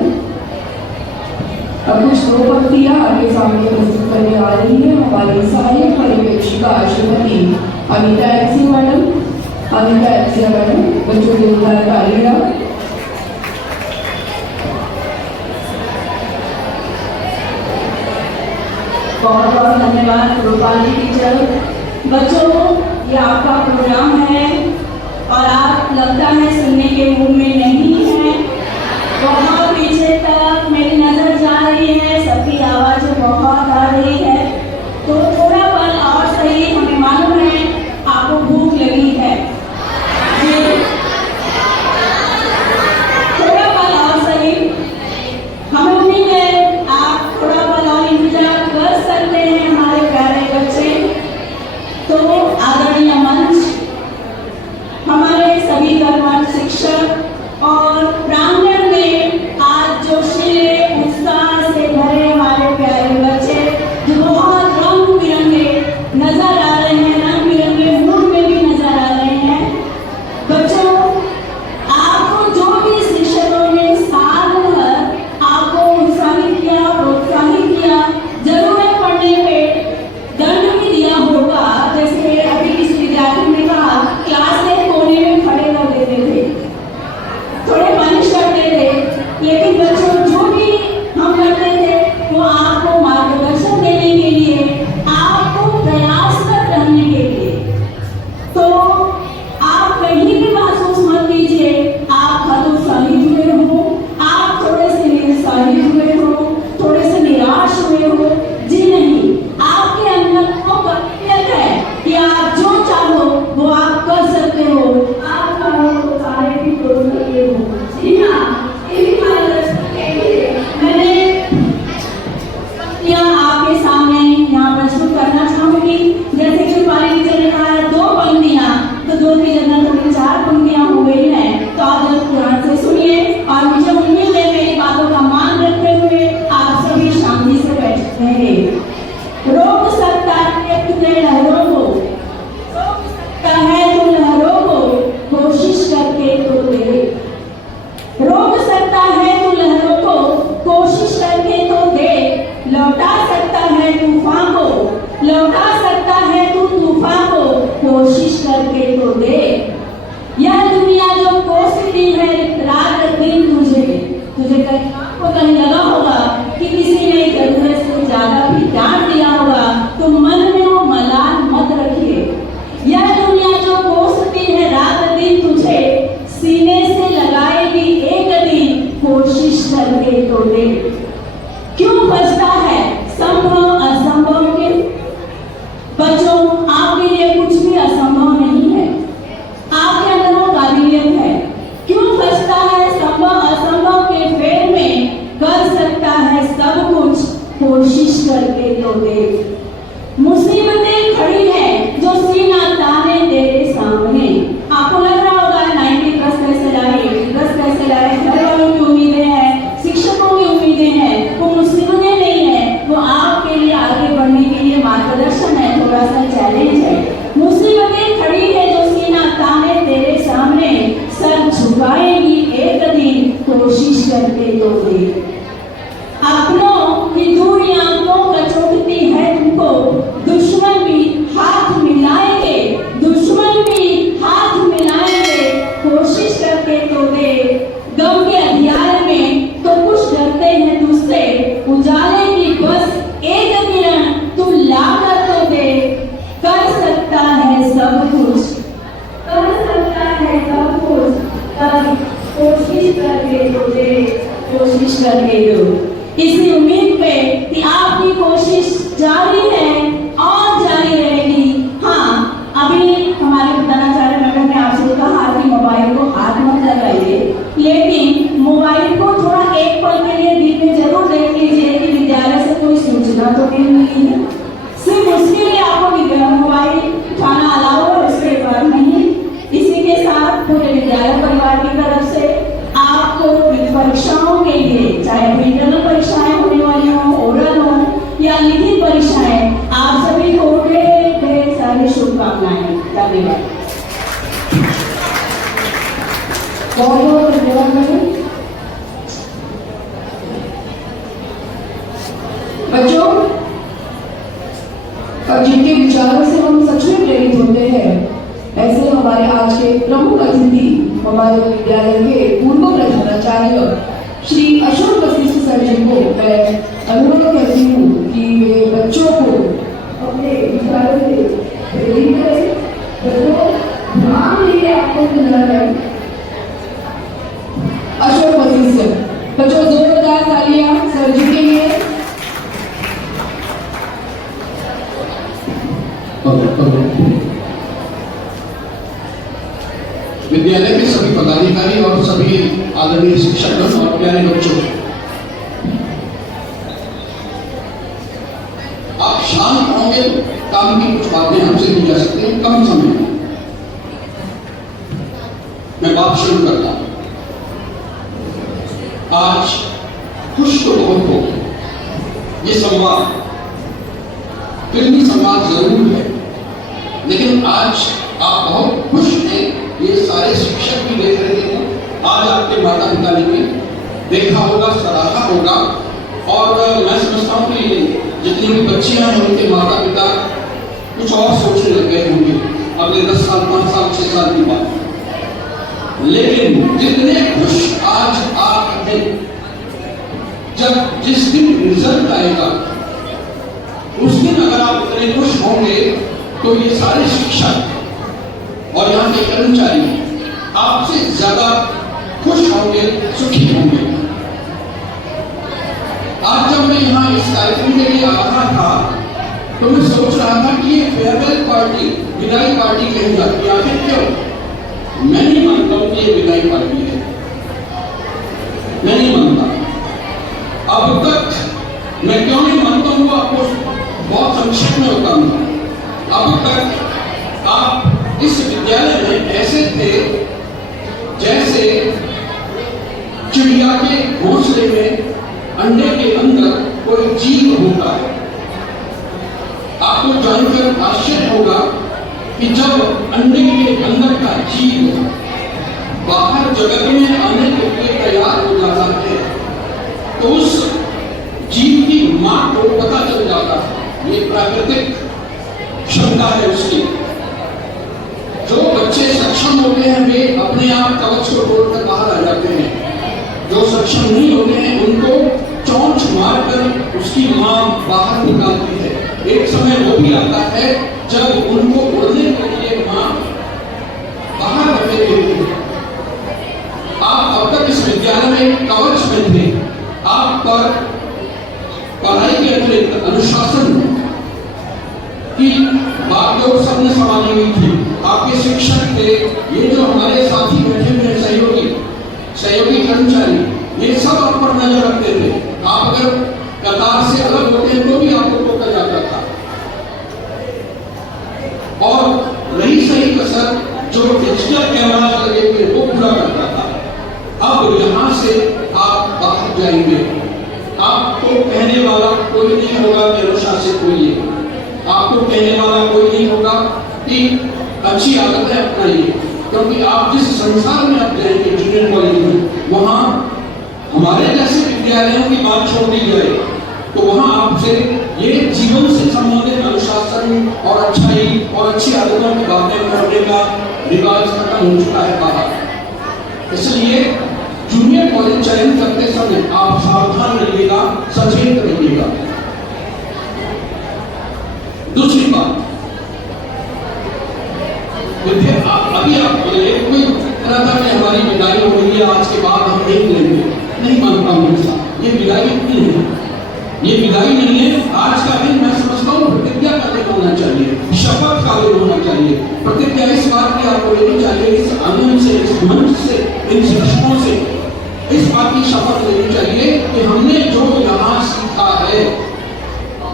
अब कुछ दो पंक्तियाँ आपके सामने प्रस्तुत करने आ रही है हमारी सहायक पर्यवेक्षिका Shrimati Anita FC madam. Anita FC madam, बच्चों के उदार तालियां। बहुत बहुत धन्यवाद रूपाली टीचर। बच्चों, ये आपका प्रोग्राम है और आप लगता है सुनने के मूड में नहीं है। बहुत पीछे तक मेरी नजर जा रही है, सबकी आवाज़ें बहुत आ रही है, तो थोड़ा पल और सही। हमें मालूम है आपको भूख लगी है, थोड़ा पल और सही। हमें उम्मीद है आप थोड़ा पल और इंतजार कर सकते हैं हमारे प्यारे बच्चे। तो आदरणीय मंच, हमारे सभी कर्मठ शिक्षक और प्रांगण में आज जोशीले उत्साह से भरे हमारे प्यारे बच्चे जो बहुत रंग बिरंगे नजर आ रहे हैं, रंग बिरंगे मूड में भी नजर आ रहे हैं। बच्चों, आपको जो भी शिक्षकों ने साल भर आपको उत्साहित किया, प्रोत्साहित किया, जरूरत पड़ने पे दंड भी दिया होगा। जैसे अभी किसी विद्यार्थी ने कहा क्लास के कोने में खड़े कर देते थे, थोड़े पनिश करते थे, लेकिन बच्चों जो भी हम करते थे वो आपको मार्गदर्शन देने के लिए, आपको प्रयासरत रहने के लिए। तो आप कहीं भी महसूस मत कीजिए आप हतोत्साहित हुए हो, आप थोड़े से निरुत्साहित हुए हो, थोड़े से निराश हुए हो। जी नहीं, आपके अंदर वो काबिलियत है कि आप जो चाहो वो आप कर सकते हो। आप चाहो तो सारे भी कर सकते हो। जी हाँ, इसी मार्गदर्शन के लिए मैंने आपके सामने यहाँ प्रस्तुत करना चाहूंगी। जैसे कि रूपाली टीचर ने कहा है 2 पंक्तियाँ, तो 2 की जगह थोड़ी 4 पंक्तियाँ हो गई हैं। तो आप जब ध्यान से सुनिए और मुझे उम्मीद है मेरी बातों का मान रखते हुए आप सभी शांति से बैठे रहेंगे। रोक सकता है तुम्हें लहरों को, रोक सकता है तुम लहरों को, कोशिश करके तो देख। रोक सकता है तू लहरों को, कोशिश करके तो देख। लौटा सकता है तूफान को, लौटा सकता है तू तूफान को, कोशिश करके तो देख। यह दुनिया जो कोसती है रात दिन तुझे कहीं लगा होगा कि किसी ने जरूरत से ज्यादा भी डांट दिया होगा, तो मन में वो मलाल मत रखिए। यह दुनिया जो कोसती है रात दिन तुझे, सीने से लगाएगी एक दिन, कोशिश करके तो देख। क्यों बचता है संभव असंभव के? बच्चों, आपके लिए कुछ भी असंभव नहीं है, आपके अंदर वो काबिलियत है। क्यों बचता है संभव असंभव के फेर में, कर सकता है सब कुछ, कोशिश करके तो देख। मुसीबतें खड़ी है जो सीना ताने तेरे सामने। आपको लग रहा होगा 90+ कैसे लाए, 10 कैसे लाए, घर वालों की उम्मीदें हैं, शिक्षकों की उम्मीदें हैं। वो मुसीबतें नहीं है, वो आपके लिए आगे बढ़ने के लिए मार्गदर्शन है, थोड़ा सा चैलेंज है। मुसीबतें खड़ी है जो सीना ताने तेरे सामने, सर झुकाएगी एक दिन, कोशिश करके तो देख। अपनों की दूरियां को कचोटती है तुमको, दुश्मन भी हाथ मिलाएंगे, दुश्मन भी हाथ मिलाएंगे, कोशिश करके तो देख। गम के अंधियारे में तो कुछ डरते हैं तुझसे, उजाले की बस एक किरण तू ला कर तो देख। कर सकता है सब कुछ, कर सकता है सब कुछ, कर कोशिश करके तो देख, कोशिश करके दो। इसी उम्मीद पे कि आपकी कोशिश जारी है और जारी रहेगी। हाँ, अभी हमारे प्रधानाचार्य मैडम ने आपसे कहा कि मोबाइल को हाथ मत लगाइए, लेकिन मोबाइल को थोड़ा एक पल के लिए दिन में जरूर देख लीजिए कि विद्यालय से कोई सूचना तो नहीं मिली है। सिर्फ उसके लिए आपको मोबाइल उठाना अलाउ है, उसके बाद नहीं। इसी के साथ पूरे विद्यालय परिवार की तरफ से आपको परीक्षाओं के लिए, चाहे इंटरनल परीक्षाएं होने वाली हो, ओरल हो या लिखित परीक्षाएं, विचारों से हम सच में प्रेरित होते हैं। ऐसे हमारे आज के प्रमुख अतिथि हमारे विद्यालय के पूर्व प्रधानाचार्य श्री अशोक वशिष्ठ सर जी को मैं अनुरोध करती हूँ कि वे बच्चों को अपने विचारों से प्रेरित करें। बच्चों नाम लेके आपको मिलना है अशोक वशिष्ठ सर। बच्चों जोरदार तालियां सर जी के लिए। विद्यालय के सभी पदाधिकारी और सभी आदरणीय शिक्षकगण और प्यारे बच्चों, आप शांत होंगे, काम की कुछ बातें हमसे की जा सकती हैं कम समय में। मैं बात शुरू करता हूं। आज खुश तो बहुत हो, ये संवाद फिल्मी संवाद जरूर है, लेकिन आज आप बहुत खुश हैं। ये सारे शिक्षक भी देख रहे हैं, आज आपके माता पिता ने भी देखा होगा, सराहा होगा। और मैं समझता हूँ कि जितनी भी बच्चियां हैं उनके माता पिता कुछ और सोचने लग गए होंगे अगले 10 साल 5 साल 6 साल की बात। लेकिन जितने खुश आज आप हैं, जब जिस दिन रिजल्ट आएगा उस दिन अगर आप इतने खुश होंगे तो ये सारे शिक्षक और यहाँ के कर्मचारी आपसे ज्यादा खुश होंगे, सुखी होंगे। आज जब मैं यहाँ इस कार्यक्रम के लिए आ रहा था तो मैं सोच रहा था कि ये फेयरवेल पार्टी, विदाई पार्टी कही जाती है, आखिर क्यों? मैं नहीं मानता हूँ कि ये विदाई पार्टी है, मैं नहीं मानता। अब तक मैं क्यों नहीं मानता हूँ आपको बहुत संक्षेप में बताऊंगा। अब तक आप इस विद्यालय में ऐसे थे जैसे चिड़िया के घोंसले में अंडे के अंदर कोई जीव होता है। आपको जानकर आश्चर्य होगा कि जब अंडे के अंदर का जीव बाहर जगत में आने के लिए तैयार हो जाता है तो उस जीव की मां को पता चल जाता है। ये प्राकृतिक क्षमता है उसकी। जो बच्चे सक्षम होते हैं वे अपने आप कवच को तोड़कर बाहर आ जाते हैं। जो सक्षम नहीं होते हैं उनको चोंच मारकर उसकी मां बाहर निकालती है। एक समय वो भी आता है जब उनको उड़ने के लिए मां बाहर रखे देती है। आप अब तक इस विद्यालय में कवच में थे। आप पर पढ़ाई के अतिरिक्त अनुशासन की बात जो सबने संभाली हुई थी, आपके शिक्षक थे, ये जो हमारे साथी बैठे हुए सहयोगी कर्मचारी, ये सब आप पर नजर रखते थे। आप अगर कतार से अलग होते हैं तो भी आपको टोका जाता था। और रही सही कसर जो डिजिटल कैमरा लगे हुए वो पूरा करता था। अब यहाँ से आप बाहर जाएंगे, आपको कहने वाला कोई नहीं होगा कि अनुशासित होइए, आपको कहने वाला कोई नहीं होगा कि अच्छी आदतें अपनाइए, क्योंकि आप जिस संसार में आप जाएंगे जूनियर कॉलेज में, वहाँ हमारे जैसे विद्यालयों की बात छोड़ दी जाए तो वहाँ आपसे ये जीवन से संबंधित अनुशासन और अच्छाई और अच्छी आदतों की बातें करने का रिवाज खत्म हो चुका है बाहर। इसलिए जूनियर कॉलेज चयन करते समय आप सावधान रहिएगा, सचेत रहिएगा। दूसरी बात, अभी आप बोले कोई कहना था कि हमारी विदाई हो रही है, आज के बाद हम नहीं मिलेंगे। नहीं मानता हूँ ऐसा। ये विदाई नहीं है, ये विदाई नहीं है। आज का दिन मैं समझता हूँ प्रतिज्ञा का दिन होना चाहिए, शपथ का दिन होना चाहिए। प्रतिज्ञा इस बात की आपको लेनी चाहिए, इस आंगन से, इस मंच से, इन शिक्षकों से इस बात की शपथ लेनी चाहिए कि हमने जो यहाँ सीखा है,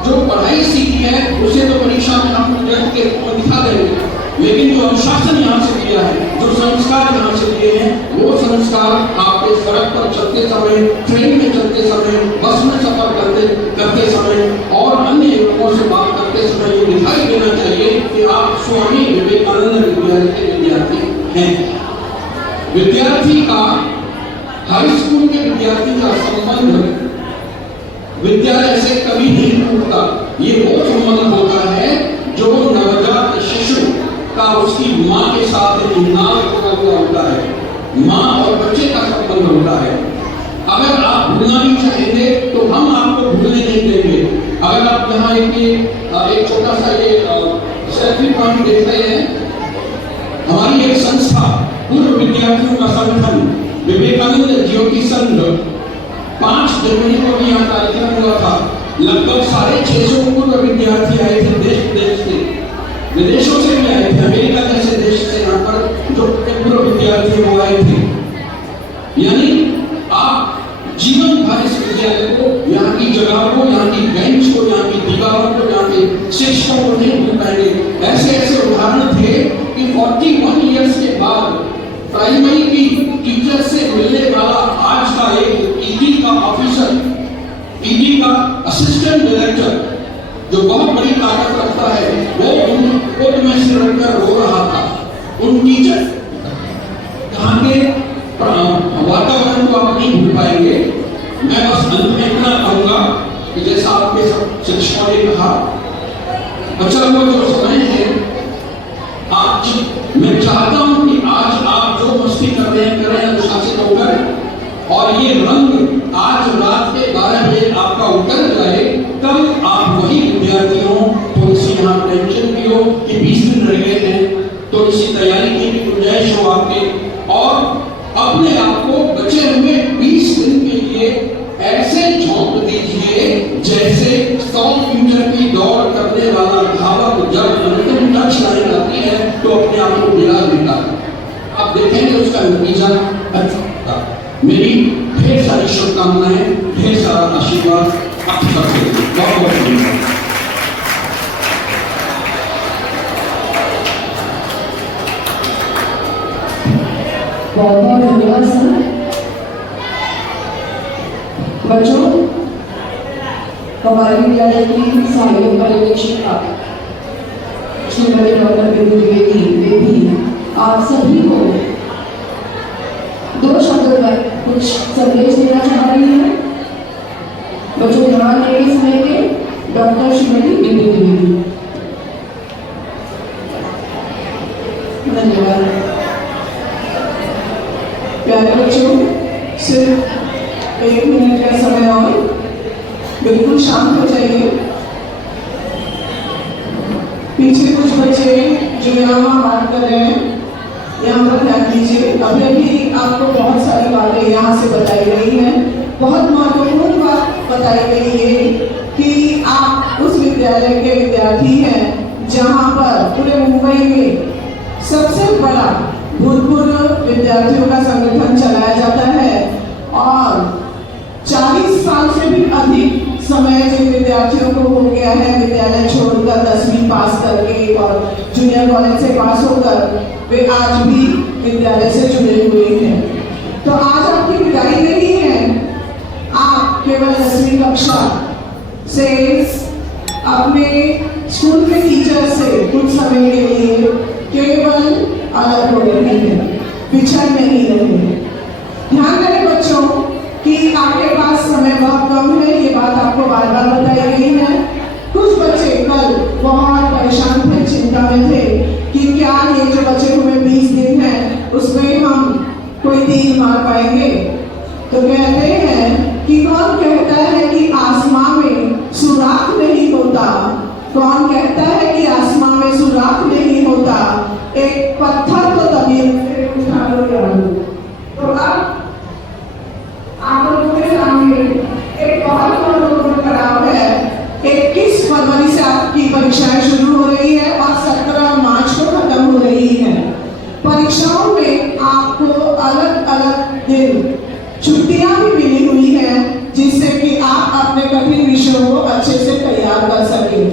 जो पढ़ाई सीखी है, उसे तो परीक्षा में हम रिजल्ट के रूप में दिखा देंगे, लेकिन जो अनुशासन यहाँ से दिया है, जो संस्कार यहाँ से दिए हैं, वो संस्कार आपके सड़क पर चलते समय, ट्रेन में चलते समय, बस में सफर करते समय और अन्य लोगों से बात करते समय ये दिखाई देना चाहिए कि आप स्वामी विवेकानंद विद्यालय के विद्यार्थी हैं। विद्यार्थी का, हाई स्कूल के विद्यार्थी का संबंध विद्यालय से कभी नहीं टूटता। ये वो संबंध होता है जो का उसकी माँ के साथ एक नाम बना हुआ होता है। माँ और बच्चे का संबंध होता है। अगर आप भूलना भी चाहेंगे तो हम आपको भूलने नहीं देंगे। अगर आप यहाँ एक छोटा सा ये सेल्फी पॉइंट देख रहे हैं, हमारी एक संस्था पूर्व विद्यार्थियों का संगठन विवेकानंद ज्योति संघ 5 जनवरी को भी यहाँ कार्यक्रम हुआ था। लगभग 650 पूर्व विद्यार्थी आए थे देश विदेश से, विदेशों से भी आए थे, अमेरिका जैसे देश से यहाँ पर जो पूर्व विद्यार्थी वो आए थे। यानी आप जीवन भर इस विद्यालय को, यहाँ की जगह को, यहाँ की बेंच को, यहाँ की दीवारों को, यहाँ के शिक्षकों को नहीं भूल पाएंगे। ऐसे ऐसे उदाहरण थे कि 41 ईयर्स के बाद प्राइमरी की टीचर से मिलने वाला आज का एक ईडी का ऑफिसर, ईडी का असिस्टेंट डायरेक्टर जो बहुत बड़ी ताकत रखता है, वो उन में से रखकर रो रहा था। उन टीचर यहाँ के वातावरण को आप नहीं भूल पाएंगे। मैं बस अंत में इतना कहूंगा कि जैसा आपके सब शिक्षकों ने कहा, बचा हुआ जो समय है, मैं चाहता हूं कि आज आप जो मस्ती कर रहे हैं करें अनुशासित होकर, और ये रंग आज रात के 12 बजे आपका उतर जाए, तब आप वही विद्यार्थियों, थोड़ी सी यहाँ टेंशन भी हो कि 20 दिन रह गए हैं, तो इसी तैयारी की भी गुंजाइश हो आपके, और अपने आप को बचे हुए 20 दिन के लिए ऐसे झोंक दीजिए जैसे 100 मीटर की दौड़ करने वाला धावक जब अंतिम टच लाइन आती है तो अपने आप को गिरा देता है। आप देखेंगे उसका नतीजा अच्छा होगा। मेरी ढेर सारी शुभकामनाएं, ढेर सारा आशीर्वाद आप सबसे। बहुत बहुत धन्यवाद। बहुत बहुत धन्यवाद सर। बच्चों, हमारे विद्यालय की सहायक पर्यवेक्षिका श्रीमती डॉक्टर बिंदु द्विवेदी वे भी आप सभी को 2 शब्दों में कुछ संदेश देना चाह रही है। बच्चों ध्यान देंगे समय के। डॉक्टर श्रीमती बिंदु द्विवेदी। धन्यवाद। प्यारे बच्चों, सिर्फ 1 मिनट का समय और, बिल्कुल शांत हो जाइए। पीछे कुछ बच्चे जो यहाँ बात कर रहे हैं, यहाँ पर ध्यान दीजिए। अभी अभी आपको बहुत सारी बातें यहाँ से बताई गई हैं। बहुत महत्वपूर्ण बात बताई गई है कि आप उस विद्यालय के विद्यार्थी हैं जहाँ पर पूरे मुंबई में सबसे बड़ा भूतपूर्व विद्यार्थियों का संगठन चलाया जाता है, और 40 साल से भी अधिक समय जिन विद्यार्थियों को हो गया है विद्यालय छोड़कर 10वीं पास करके और जूनियर कॉलेज से पास होकर, वे आज भी विद्यालय से जुड़े हुए हैं। तो आज आपकी विदाई नहीं है। आप केवल 10वीं कक्षा से अपने स्कूल के टीचर से कुछ समय के लिए केवल अलग हो रहे हैं, पिछड़ नहीं रहे। ध्यान रखें बच्चों कि आपके पास समय बहुत कम है, ये बात आपको बार बार बताई गई है। कुछ बच्चे कल बहुत परेशान थे, चिंता में थे कि क्या ये जो बचे हुए 20 दिन हैं उसमें हम कोई तीर मार पाएंगे। तो कहते हैं कि कौन कहता है कि आसमां में सुराख नहीं होता, कौन कहता है कि आसमां में सुराख नहीं होता, एक पत्थर तो तभी उठा लो यार। तो अब आप लोगों के सामने एक बहुत महत्वपूर्ण पड़ाव है। 21 फरवरी से आपकी परीक्षाएं शुरू हो रही है और 17 मार्च को खत्म हो रही है। परीक्षाओं में आपको अलग अलग दिन छुट्टियां भी मिली हुई हैं, जिससे कि आप अपने कठिन विषयों को अच्छे से तैयार कर सकें।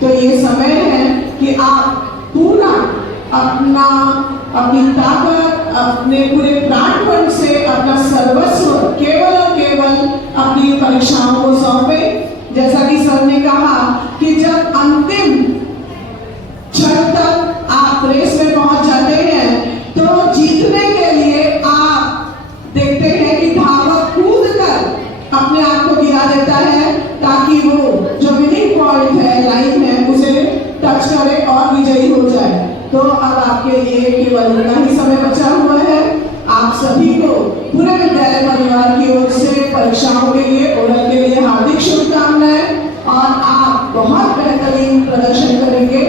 तो ये समय है कि आप पूरा अपनी ताकत, अपने पूरे प्राणपण से अपना सर्वस्व केवल और केवल अपनी परीक्षाओं को सौंपें। जैसा कि सर ने कहा कि जब अंतिम क्षण तक आप रेस में पहुंच जाते हैं तो जीतने के लिए आप देखते हैं कि धावक कूद कर अपने आप को गिरा देता है ताकि वो जो विनिंग पॉइंट है, लाइन है, उसे टच करे और विजयी हो जाए। तो केवल उतना ही समय बचा हुआ है। आप सभी को पूरे विद्यालय परिवार की ओर से परीक्षाओं के लिए ओरल के लिए हार्दिक शुभकामनाएं और आप बहुत बेहतरीन प्रदर्शन करेंगे,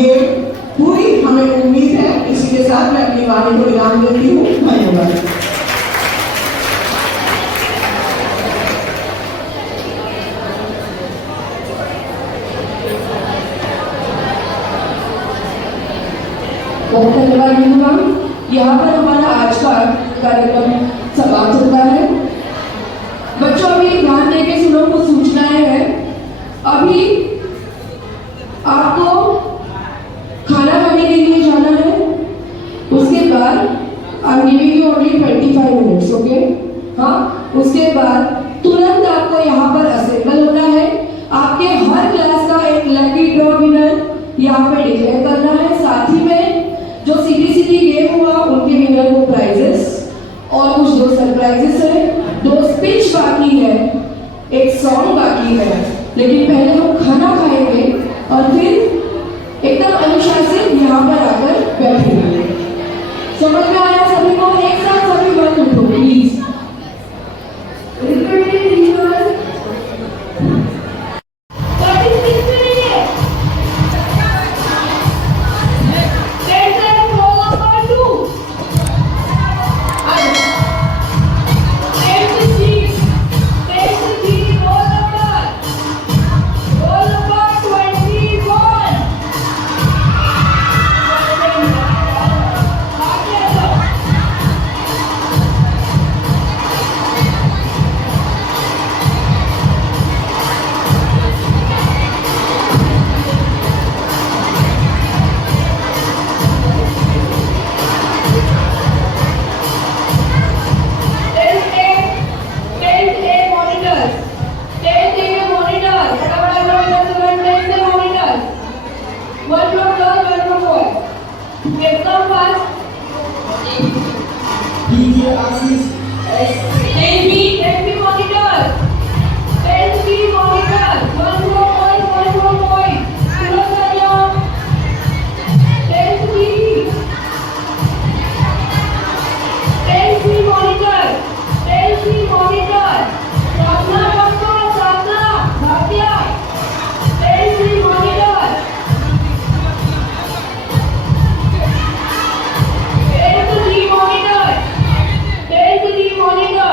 ये पूरी हमें उम्मीद है। इसी के साथ मैं अपनी वाणी को विराम देती हूँ। धन्यवाद। बहुत धन्यवाद मैम। यहाँ पर हमारा आज का कार्यक्रम समाप्त होता है। बच्चों अभी ध्यान देके सुनो, कुछ सूचनाएं हैं। अभी आपको खाना खाने के लिए जाना है, उसके बाद I'm giving you only 25 minutes, okay? हाँ, उसके बाद तुरंत आपको यहाँ पर असेंबल होना है। आपके हर क्लास का एक लकी ड्रॉ विनर यहाँ पे डिक्लेयर करना है। साथ ही में जो सीधी गेम हुआ उनके विनर को प्राइजेस और कुछ दो सरप्राइजेस है, दो स्पीच बाकी है, एक सॉन्ग बाकी है। लेकिन पहले हम खाना खाएंगे और फिर एकदम अनुशासित यहाँ पर आकर बैठेंगे। समझ में आया सभी को? एक साथ सभी बात उठो प्लीज। monitor.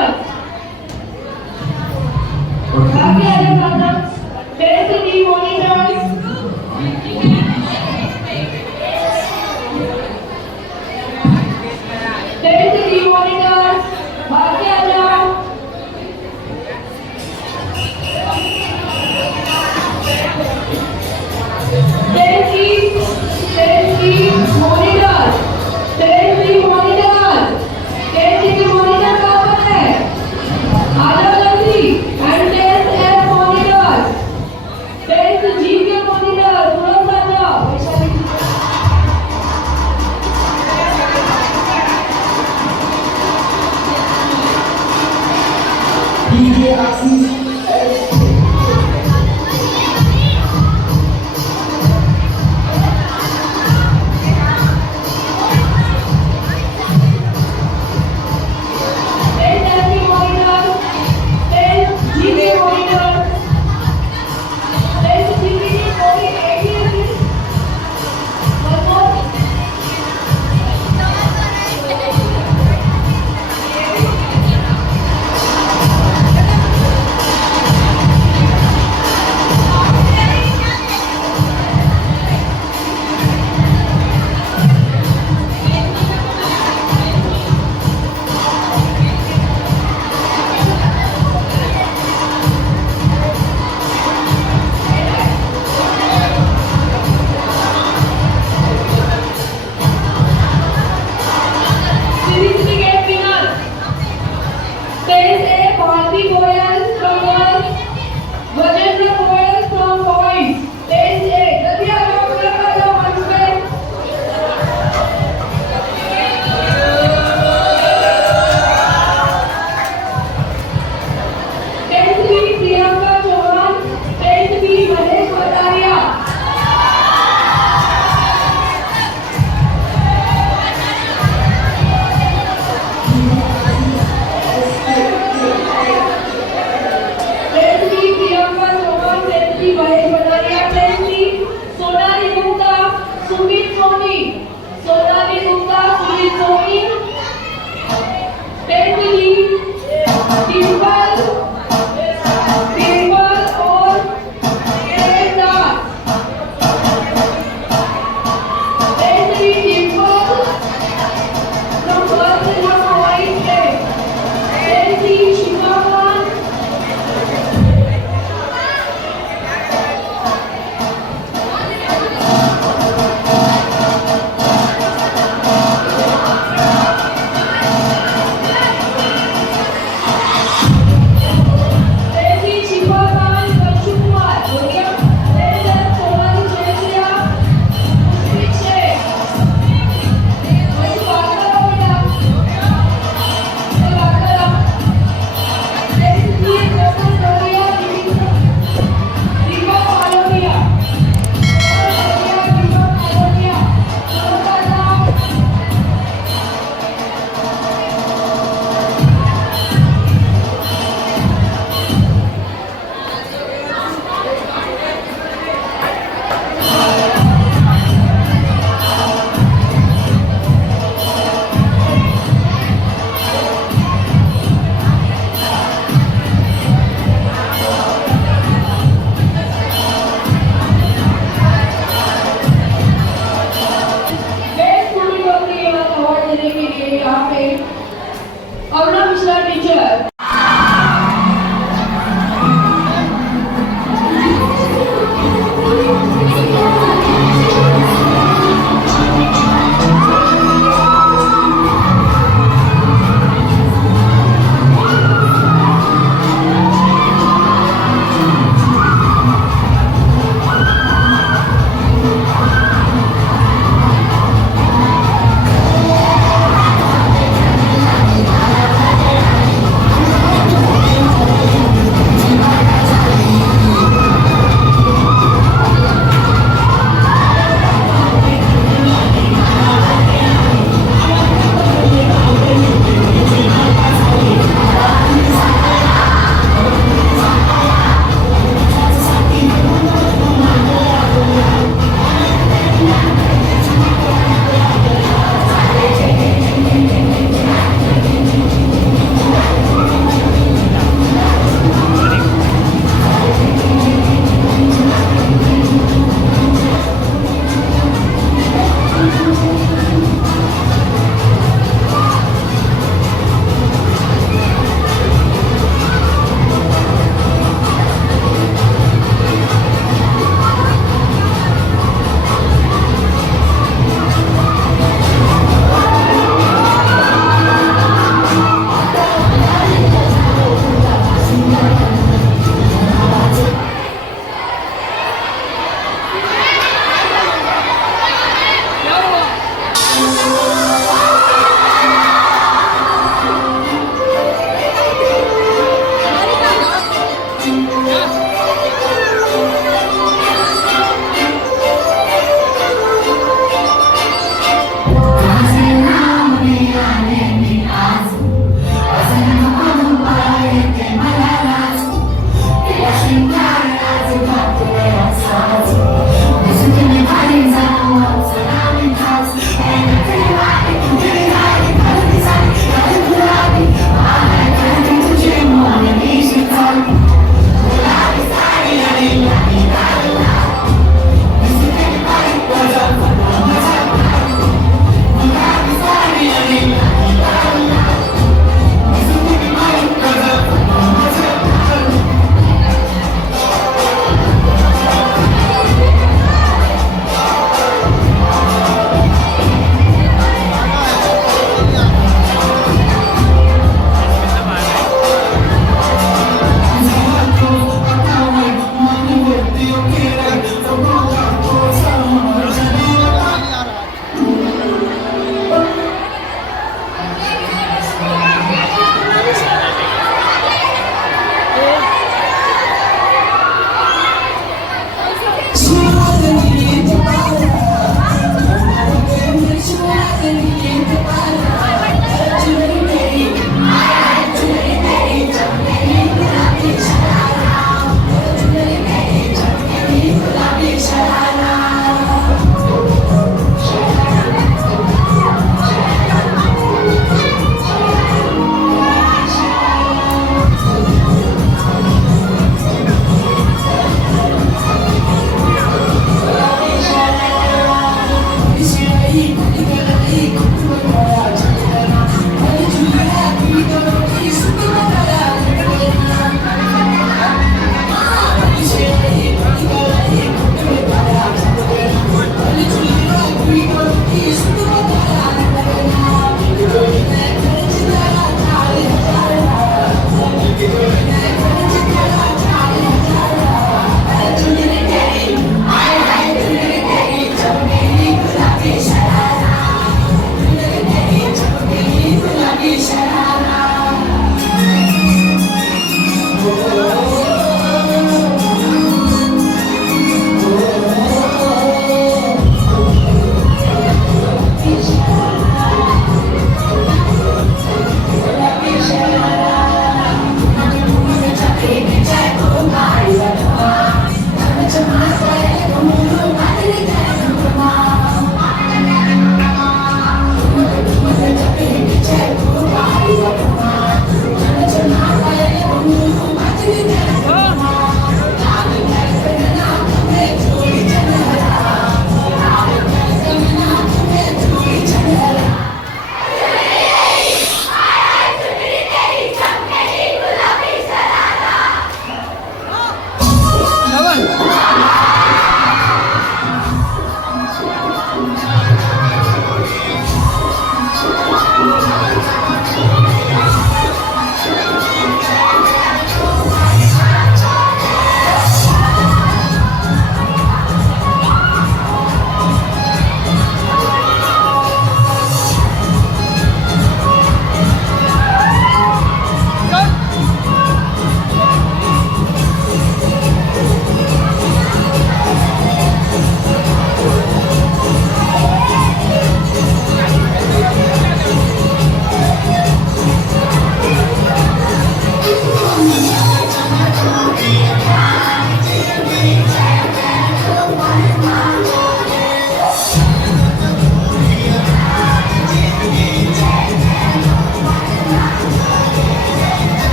Israel.